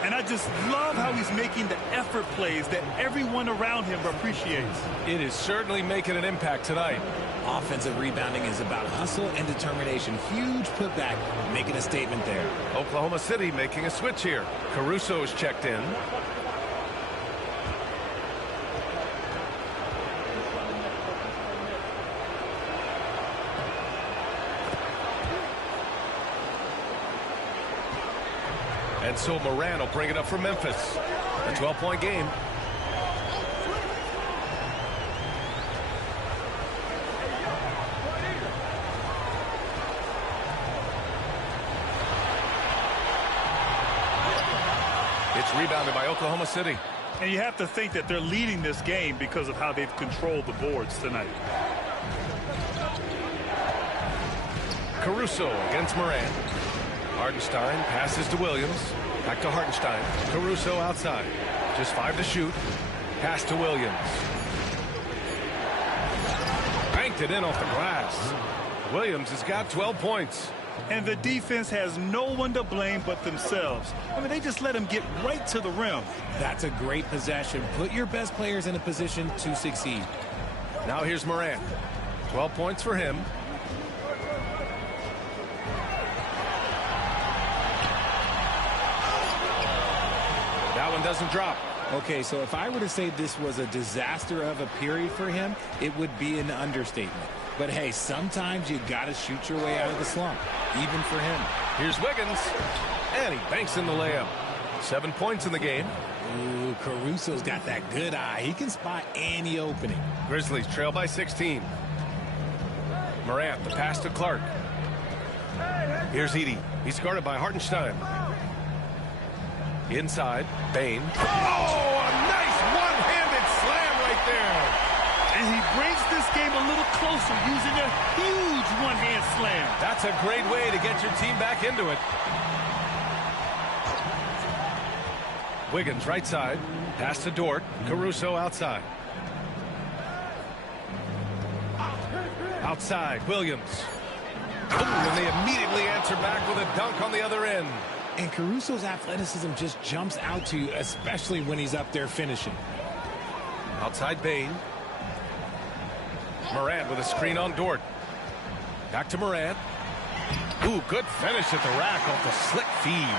And I just love how he's making the effort plays that everyone around him appreciates. It is certainly making an impact tonight. Offensive rebounding is about hustle and determination. Huge putback, making a statement there. Oklahoma City making a switch here. Caruso's checked in. And so Moran will bring it up for Memphis. A 12-point game. It's rebounded by Oklahoma City. And you have to think that they're leading this game because of how they've controlled the boards tonight. Caruso against Moran. Hartenstein passes to Williams. Back to Hartenstein. Caruso outside. Just 5 to shoot. Pass to Williams. Banked it in off the glass. Williams has got 12 points. And the defense has no one to blame but themselves. I mean, they just let him get right to the rim. That's a great possession. Put your best players in a position to succeed. Now here's Moran. 12 points for him. That one doesn't drop. Okay, so if I were to say this was a disaster of a period for him, it would be an understatement. But hey, sometimes you got to shoot your way out of the slump, even for him. Here's Wiggins, and he banks in the layup. 7 points in the game. Ooh, Caruso's got that good eye. He can spot any opening. Grizzlies trail by 16. Morant, the pass to Clark. Here's Edey. He's guarded by Hartenstein. Inside, Payne. Oh, a nice one-handed slam right there. And he brings this game a little closer using a huge one-hand slam. That's a great way to get your team back into it. Wiggins right side. Pass to Dort. Caruso outside. Outside, Williams. Ooh, and they immediately answer back with a dunk on the other end. And Caruso's athleticism just jumps out to you, especially when he's up there finishing. Outside Payne. Morant with a screen on Dort. Back to Morant. Ooh, good finish at the rack off the slick feed.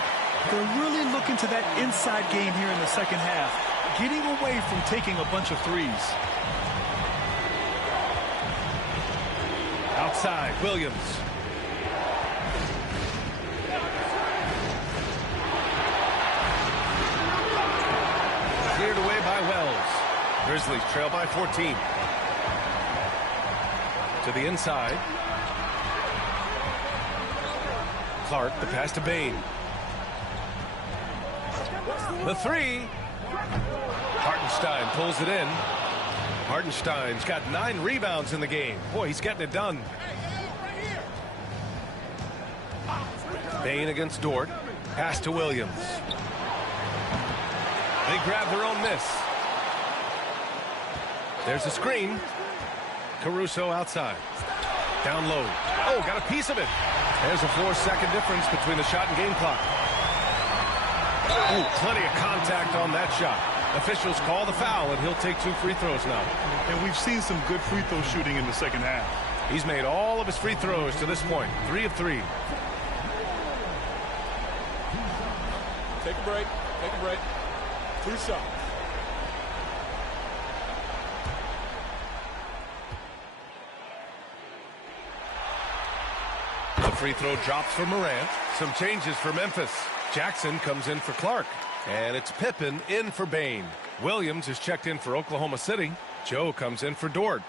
They're really looking to that inside game here in the second half, getting away from taking a bunch of threes. Outside, Williams. Cleared away by Wells. Grizzlies trail by 14. To the inside. Clark, the pass to Bain. The three. Hartenstein pulls it in. Hartenstein's got 9 rebounds in the game. Boy, he's getting it done. Bain against Dort. Pass to Williams. They grab their own miss. There's a screen. Caruso outside. Down low. Oh, got a piece of it. There's a 4-second difference between the shot and game clock. Oh, plenty of contact on that shot. Officials call the foul, and he'll take 2 free throws now. And we've seen some good free throw shooting in the second half. He's made all of his free throws to this point. 3 of 3. Take a break. Take a break. 2 shots. The free throw drops for Morant. Some changes for Memphis. Jackson comes in for Clark. And it's Pippen in for Bain. Williams is checked in for Oklahoma City. Joe comes in for Dort.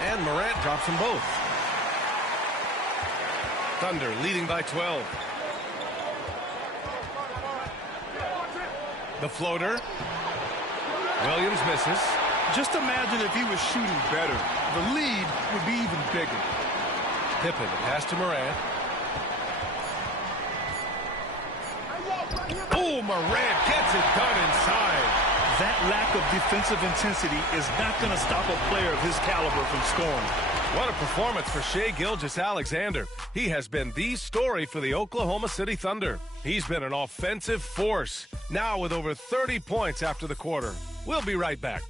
And Morant drops them both. Thunder leading by 12. The floater. Williams misses. Just imagine if he was shooting better. The lead would be even bigger. Pippen, pass to Morant. Oh, Morant gets it done inside. That lack of defensive intensity is not going to stop a player of his caliber from scoring. What a performance for Shai Gilgeous-Alexander. He has been the story for the Oklahoma City Thunder. He's been an offensive force, now with over 30 points after the quarter. We'll be right back.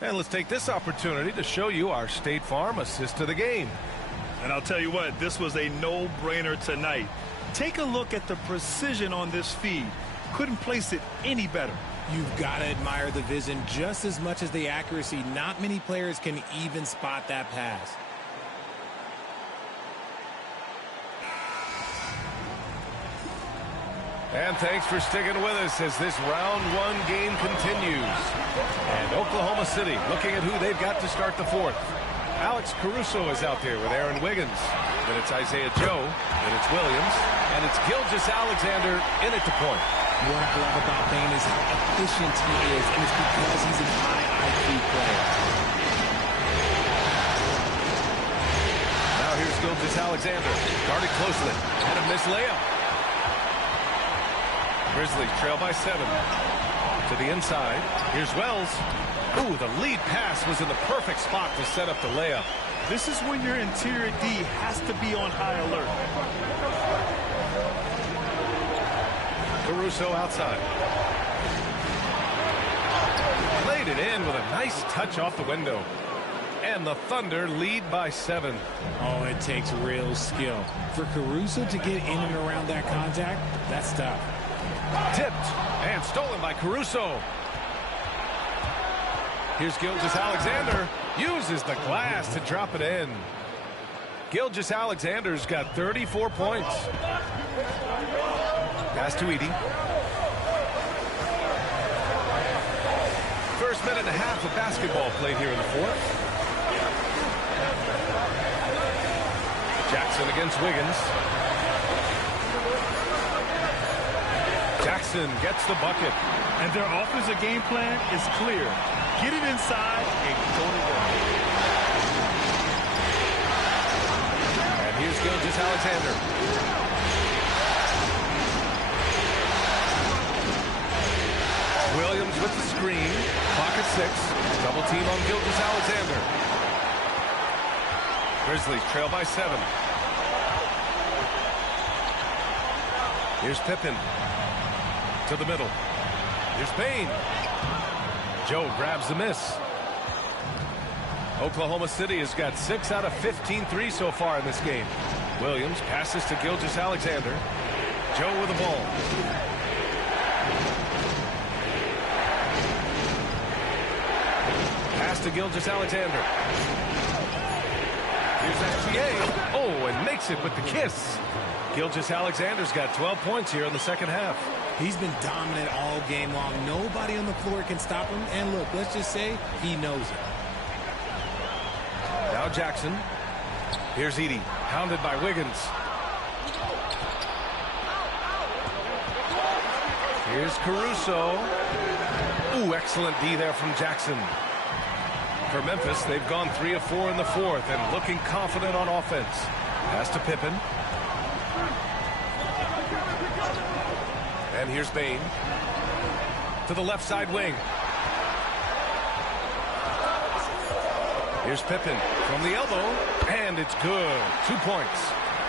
And let's take this opportunity to show you our State Farm assist to the game. And I'll tell you what, this was a no-brainer tonight. Take a look at the precision on this feed. Couldn't place it any better. You've got to admire the vision just as much as the accuracy. Not many players can even spot that pass. And thanks for sticking with us as this round 1 game continues. And Oklahoma City looking at who they've got to start the 4th. Alex Caruso is out there with Aaron Wiggins. Then it's Isaiah Joe. Then it's Williams. And it's Gilgeous-Alexander in at the point. What I love about Bain is how efficient he is, and it's because he's an high IQ player. Now here's Gilgeous-Alexander, guarded closely, and a missed layup. Grizzlies trail by 7. To the inside, here's Wells. Ooh, the lead pass was in the perfect spot to set up the layup. This is when your interior D has to be on high alert. Caruso outside. Played it in with a nice touch off the window. And the Thunder lead by 7. Oh, it takes real skill. For Caruso to get in and around that contact, that's tough. Tipped and stolen by Caruso. Here's Gilgeous-Alexander. Uses the glass to drop it in. Gilgeous-Alexander's got 34 points. Pass to Edey. First minute and a half of basketball played here in the 4th. Jackson against Wiggins. Jackson gets the bucket. And their offensive game plan is clear. Get it inside and go to work. And here's Gilgeous-Alexander. Williams with the screen. Clock at 6. Double team on Gilgeous-Alexander. Grizzlies trail by 7. Here's Pippen. To the middle. Here's Bain. Joe grabs the miss. Oklahoma City has got 6 out of 15 threes so far in this game. Williams passes to Gilgeous-Alexander. Joe with the ball. to Gilgeous-Alexander. Here's SGA. Oh, and makes it with the kiss. Gilgeous-Alexander's got 12 points here in the second half. He's been dominant all game long. Nobody on the floor can stop him. And look, let's just say he knows it. Now Jackson. Here's Edey, pounded by Wiggins. Here's Caruso. Ooh, excellent D there from Jackson. For Memphis, they've gone 3 of 4 in the fourth and looking confident on offense. Pass to Pippen. And here's Bane. To the left side wing. Here's Pippen from the elbow. And it's good. 2 points.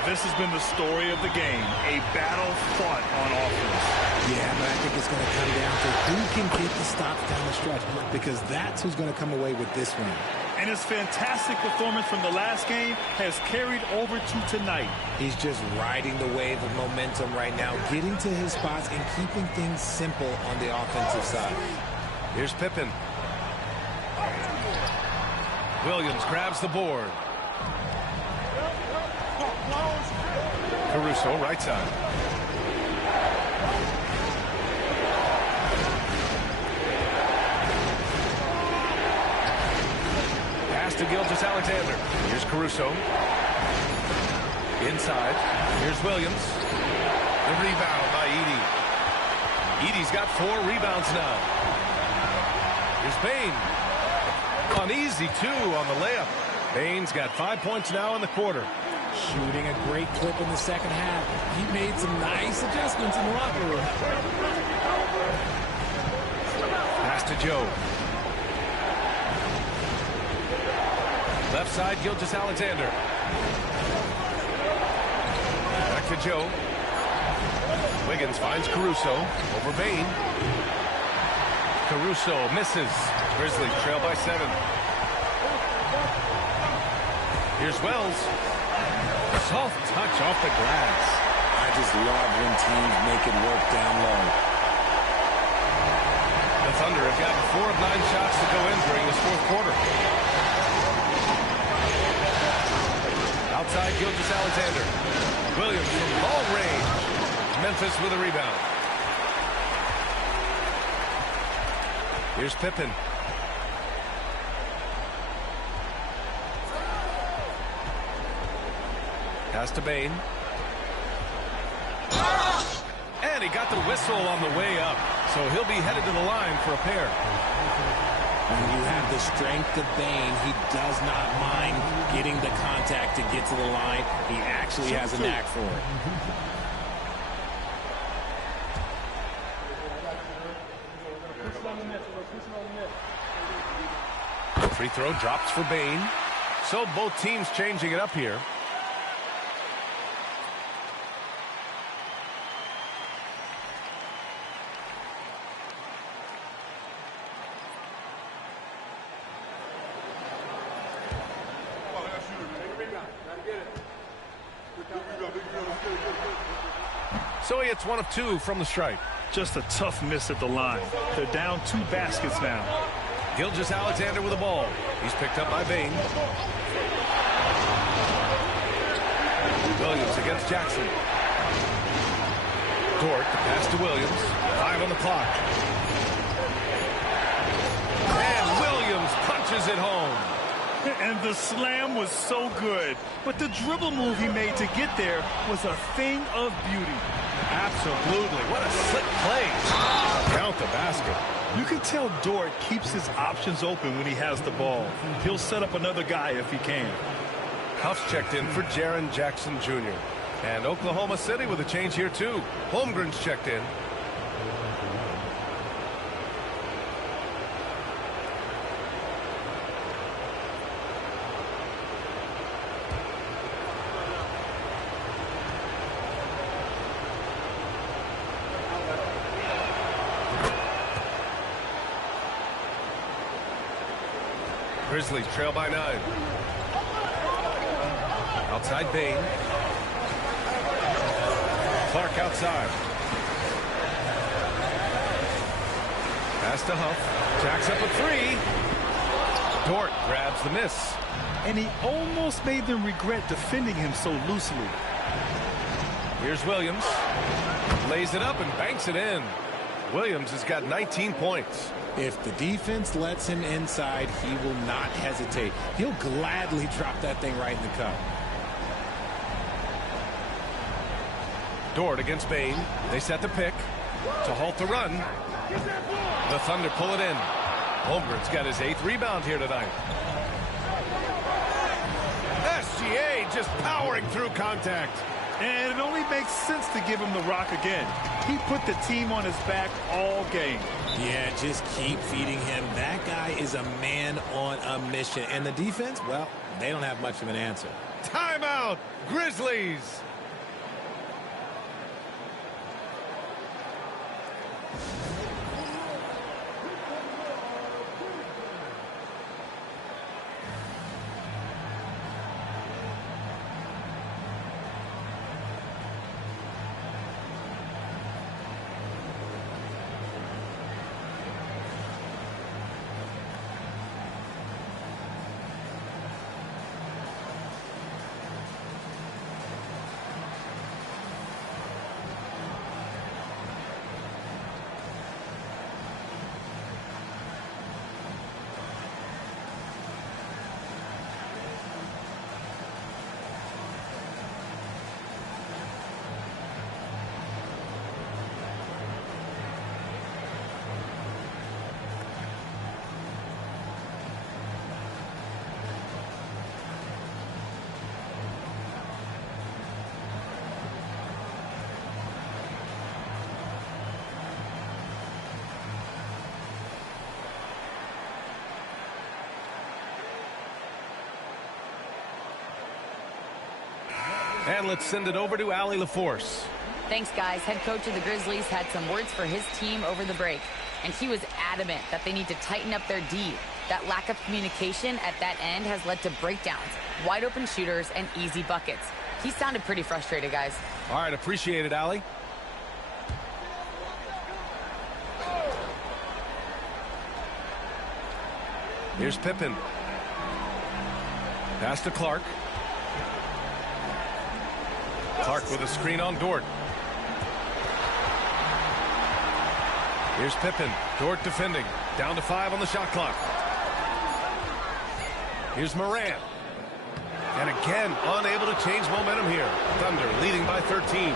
This has been the story of the game. A battle fought on offense. Yeah, but I think it's going to come down to who can get the stops down the stretch, because that's who's going to come away with this win. And his fantastic performance from the last game has carried over to tonight. He's just riding the wave of momentum right now, getting to his spots and keeping things simple on the offensive side. Here's Pippen. Williams grabs the board. Caruso, right side. Pass to Gilgeous-Alexander. Here's Caruso. Inside. Here's Williams. The rebound by Edey. Edey's got 4 rebounds now. Here's Bane. Uneasy, 2 on the layup. Bane's got 5 points now in the quarter. Shooting a great clip in the second half. He made some nice adjustments in the locker room. Pass to Joe. Left side, Gilgeous-Alexander. Back to Joe. Wiggins finds Caruso over Bane. Caruso misses. Grizzlies trail by 7. Here's Wells. Soft touch off the glass. I just love when teams make it work down low. The Thunder have gotten 4 of 9 shots to go in during this fourth quarter. Outside, Gilgeous-Alexander. Williams from ball range. Memphis with a rebound. Here's Pippen. Pass to Bane. And he got the whistle on the way up. So he'll be headed to the line for a pair. When you have the strength of Bane, he does not mind getting the contact to get to the line. He actually has a knack for it. The free throw drops for Bane. So both teams changing it up here. So he hits 1 of 2 from the stripe. Just a tough miss at the line. They're down 2 baskets now. Gilgeous-Alexander with the ball. He's picked up by Bane. Williams against Jackson. Dort, the pass to Williams. 5 on the clock. And Williams punches it home. And the slam was so good. But the dribble move he made to get there was a thing of beauty. Absolutely. What a slick play. Count the basket. You can tell Dort keeps his options open when he has the ball. He'll set up another guy if he can. Huff's checked in for Jaren Jackson Jr. And Oklahoma City with a change here, too. Holmgren's checked in. Grizzlies trail by 9. Outside Bane. Clark outside. Pass to Huff. Jacks up a 3. Dort grabs the miss. And he almost made them regret defending him so loosely. Here's Williams. Lays it up and banks it in. Williams has got 19 points. If the defense lets him inside, he will not hesitate. He'll gladly drop that thing right in the cup. Dort against Bain. They set the pick to halt the run. The Thunder pull it in. Holmgren's got his 8th rebound here tonight. SGA just powering through contact. And it only makes sense to give him the rock again. He put the team on his back all game. Yeah, just keep feeding him. That guy is a man on a mission. And the defense, well, they don't have much of an answer. Timeout, Grizzlies. And let's send it over to Allie LaForce. Thanks, guys. Head coach of the Grizzlies had some words for his team over the break, and he was adamant that they need to tighten up their D. That lack of communication at that end has led to breakdowns, wide open shooters, and easy buckets. He sounded pretty frustrated, guys. All right, appreciate it, Allie. Here's Pippen. Pass to Clark. Clark with a screen on Dort. Here's Pippen. Dort defending. Down to 5 on the shot clock. Here's Morant. And again, unable to change momentum here. Thunder leading by 13.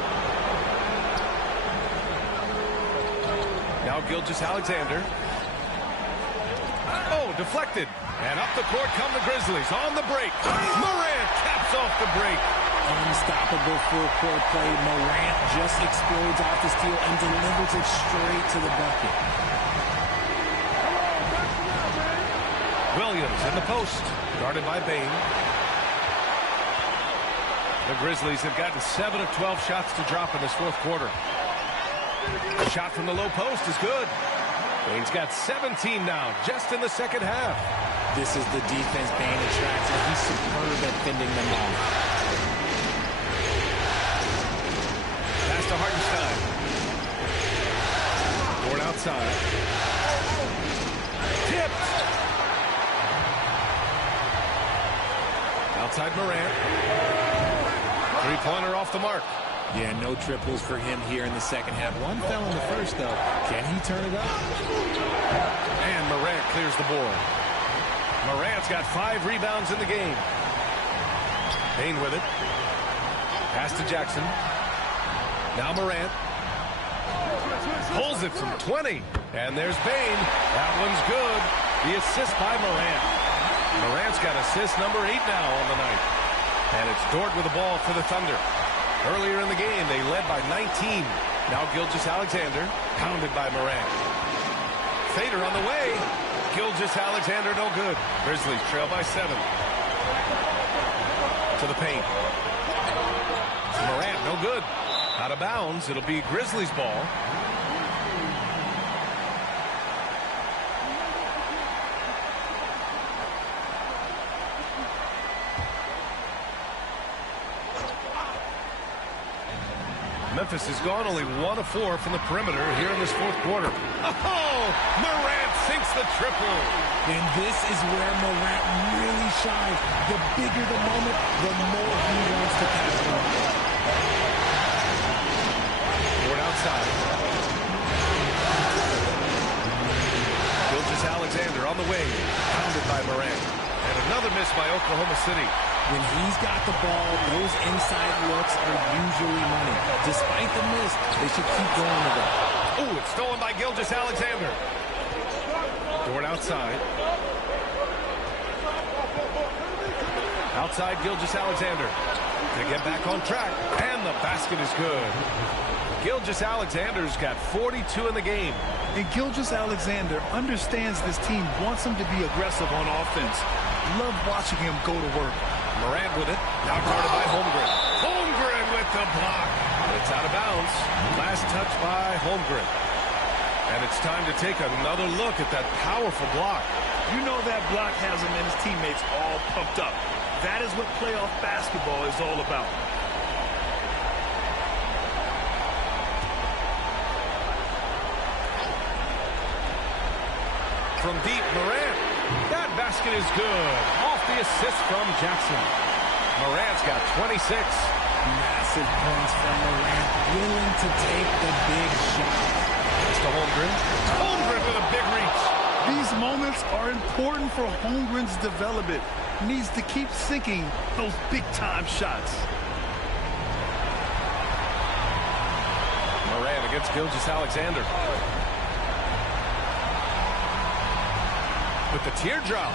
Now Gilgeous-Alexander. Oh, deflected. And up the court come the Grizzlies on the break. Morant caps off the break. Unstoppable full-court play. Morant just explodes off the steal and delivers it straight to the bucket. Williams in the post, guarded by Bain. The Grizzlies have gotten 7 of 12 shots to drop in this fourth quarter. The shot from the low post is good. Bain's got 17 now, just in the second half. This is the defense Bain attracts, and he's superb at fending them off. Pass to Hartenstein. Board outside. Tipped. Outside Morant. Three-pointer off the mark. Yeah, no triples for him here in the second half. One fell in the first, though. Can he turn it up? And Morant clears the board. Morant's got 5 rebounds in the game. Bain with it. Pass to Jackson. Now Morant. Pulls it from 20. And there's Bain. That one's good. The assist by Morant. Morant's got assist number 8 now on the night. And it's Dort with the ball for the Thunder. Earlier in the game, they led by 19. Now Gilgeous-Alexander, pounded by Morant. Fader on the way. Gilgeous-Alexander no good. Grizzlies trail by 7. To the paint. Morant no good. Out of bounds. It'll be Grizzlies ball. Memphis has gone only 1 of 4 from the perimeter here in this fourth quarter. Oh, Morant sinks the triple. And this is where Morant really shines. The bigger the moment, the more he wants to pass it on. Ford outside. Gilgeous-Alexander on the wing, pounded by Morant. And another miss by Oklahoma City. When he's got the ball, those inside looks are usually money. Despite the miss, they should keep going with it. Ooh, it's stolen by Gilgeous-Alexander. Dort outside. Outside Gilgeous-Alexander. To get back on track, and the basket is good. Gilgeous-Alexander's got 42 in the game. And Gilgeous-Alexander understands this team wants him to be aggressive on offense. Love watching him go to work. Morant with it, now guarded by Holmgren. Holmgren with the block. It's out of bounds. Last touch by Holmgren. And it's time to take another look at that powerful block. You know that block has him and his teammates all pumped up. That is what playoff basketball is all about. From deep, Morant. That basket is good. Off the assist from Jackson. Morant's got 26. Massive points from Morant, willing to take the big shot. It's to Holmgren. Holmgren with a big reach. These moments are important for Holmgren's development. He needs to keep sinking those big-time shots. Morant against Gilgeous-Alexander. With the teardrop.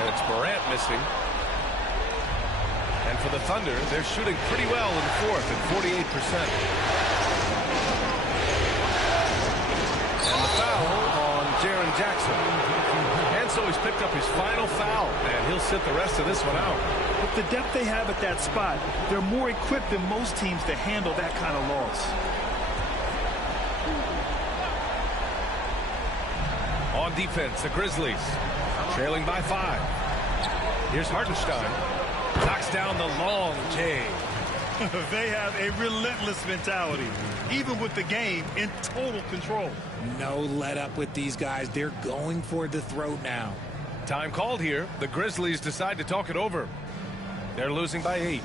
And it's Morant missing. And for the Thunder, they're shooting pretty well in the fourth at 48%. And the foul on Jaren Jackson. And so he's picked up his final foul, and he'll sit the rest of this one out. With the depth they have at that spot, they're more equipped than most teams to handle that kind of loss. On defense, the Grizzlies trailing by 5. Here's Hartenstein. Knocks down the long J. They have a relentless mentality, even with the game in total control. No let up with these guys. They're going for the throat now. Time called here. The Grizzlies decide to talk it over. They're losing by 8.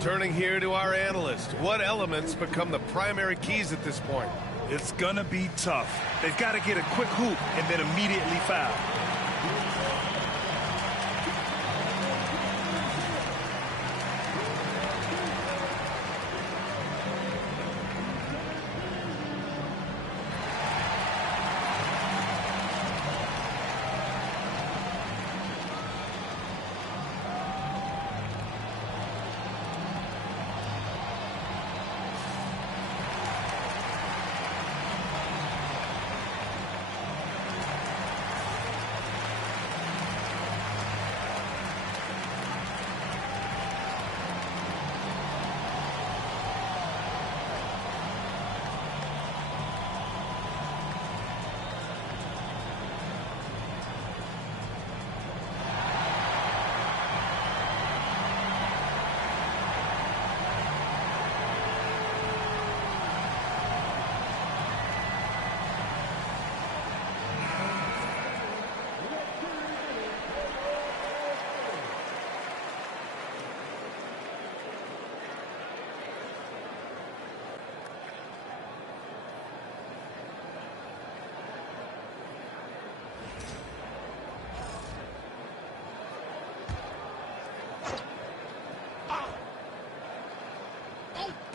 Turning here to our analyst. What elements become the primary keys at this point? It's going to be tough. They've got to get a quick hoop and then immediately foul.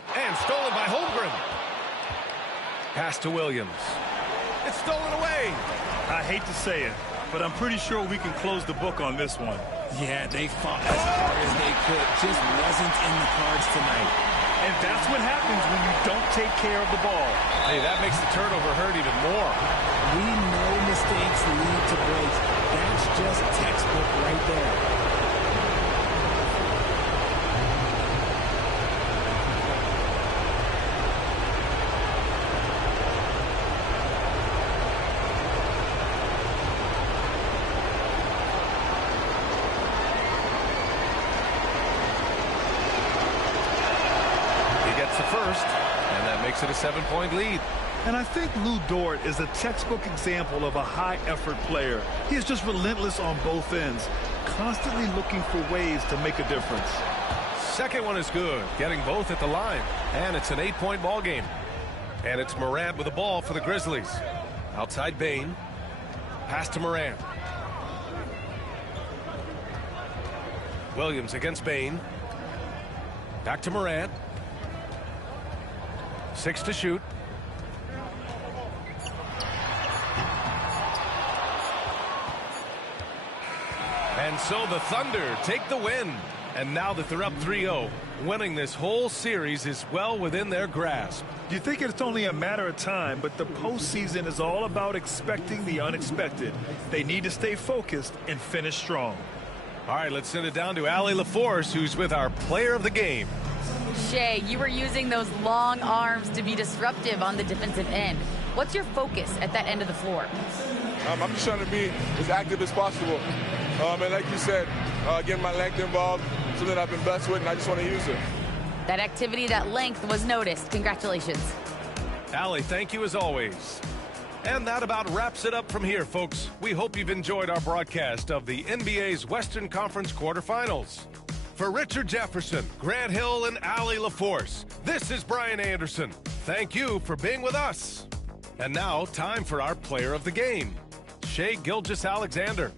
And stolen by Holmgren. Pass to Williams. It's stolen away. I hate to say it, but I'm pretty sure we can close the book on this one. Yeah, they fought as hard as they could. Just wasn't in the cards tonight. And that's what happens when you don't take care of the ball. Hey, that makes the turnover hurt even more. We know mistakes lead to breaks. That's just textbook right there. He gets the first. makes it a 7-point lead. And I think Lou Dort is a textbook example of a high-effort player. He is just relentless on both ends, constantly looking for ways to make a difference. Second one is good, getting both at the line. And it's an 8-point ball game. And it's Morant with the ball for the Grizzlies. Outside Bane. Pass to Morant. Williams against Bane. Back to Morant. 6 to shoot. And so the Thunder take the win. And now that they're up 3-0, winning this whole series is well within their grasp. You think it's only a matter of time, but the postseason is all about expecting the unexpected. They need to stay focused and finish strong. All right, let's send it down to Allie LaForce, who's with our player of the game. Shea, you were using those long arms to be disruptive on the defensive end. What's your focus at that end of the floor? I'm just trying to be as active as possible. And like you said, getting my length involved, something I've been blessed with, and I just want to use it. That activity, that length was noticed. Congratulations. Allie, thank you as always. And that about wraps it up from here, folks. We hope you've enjoyed our broadcast of the NBA's Western Conference quarterfinals. For Richard Jefferson, Grant Hill, and Allie LaForce, this is Brian Anderson. Thank you for being with us. And now, time for our player of the game, Shai Gilgeous-Alexander.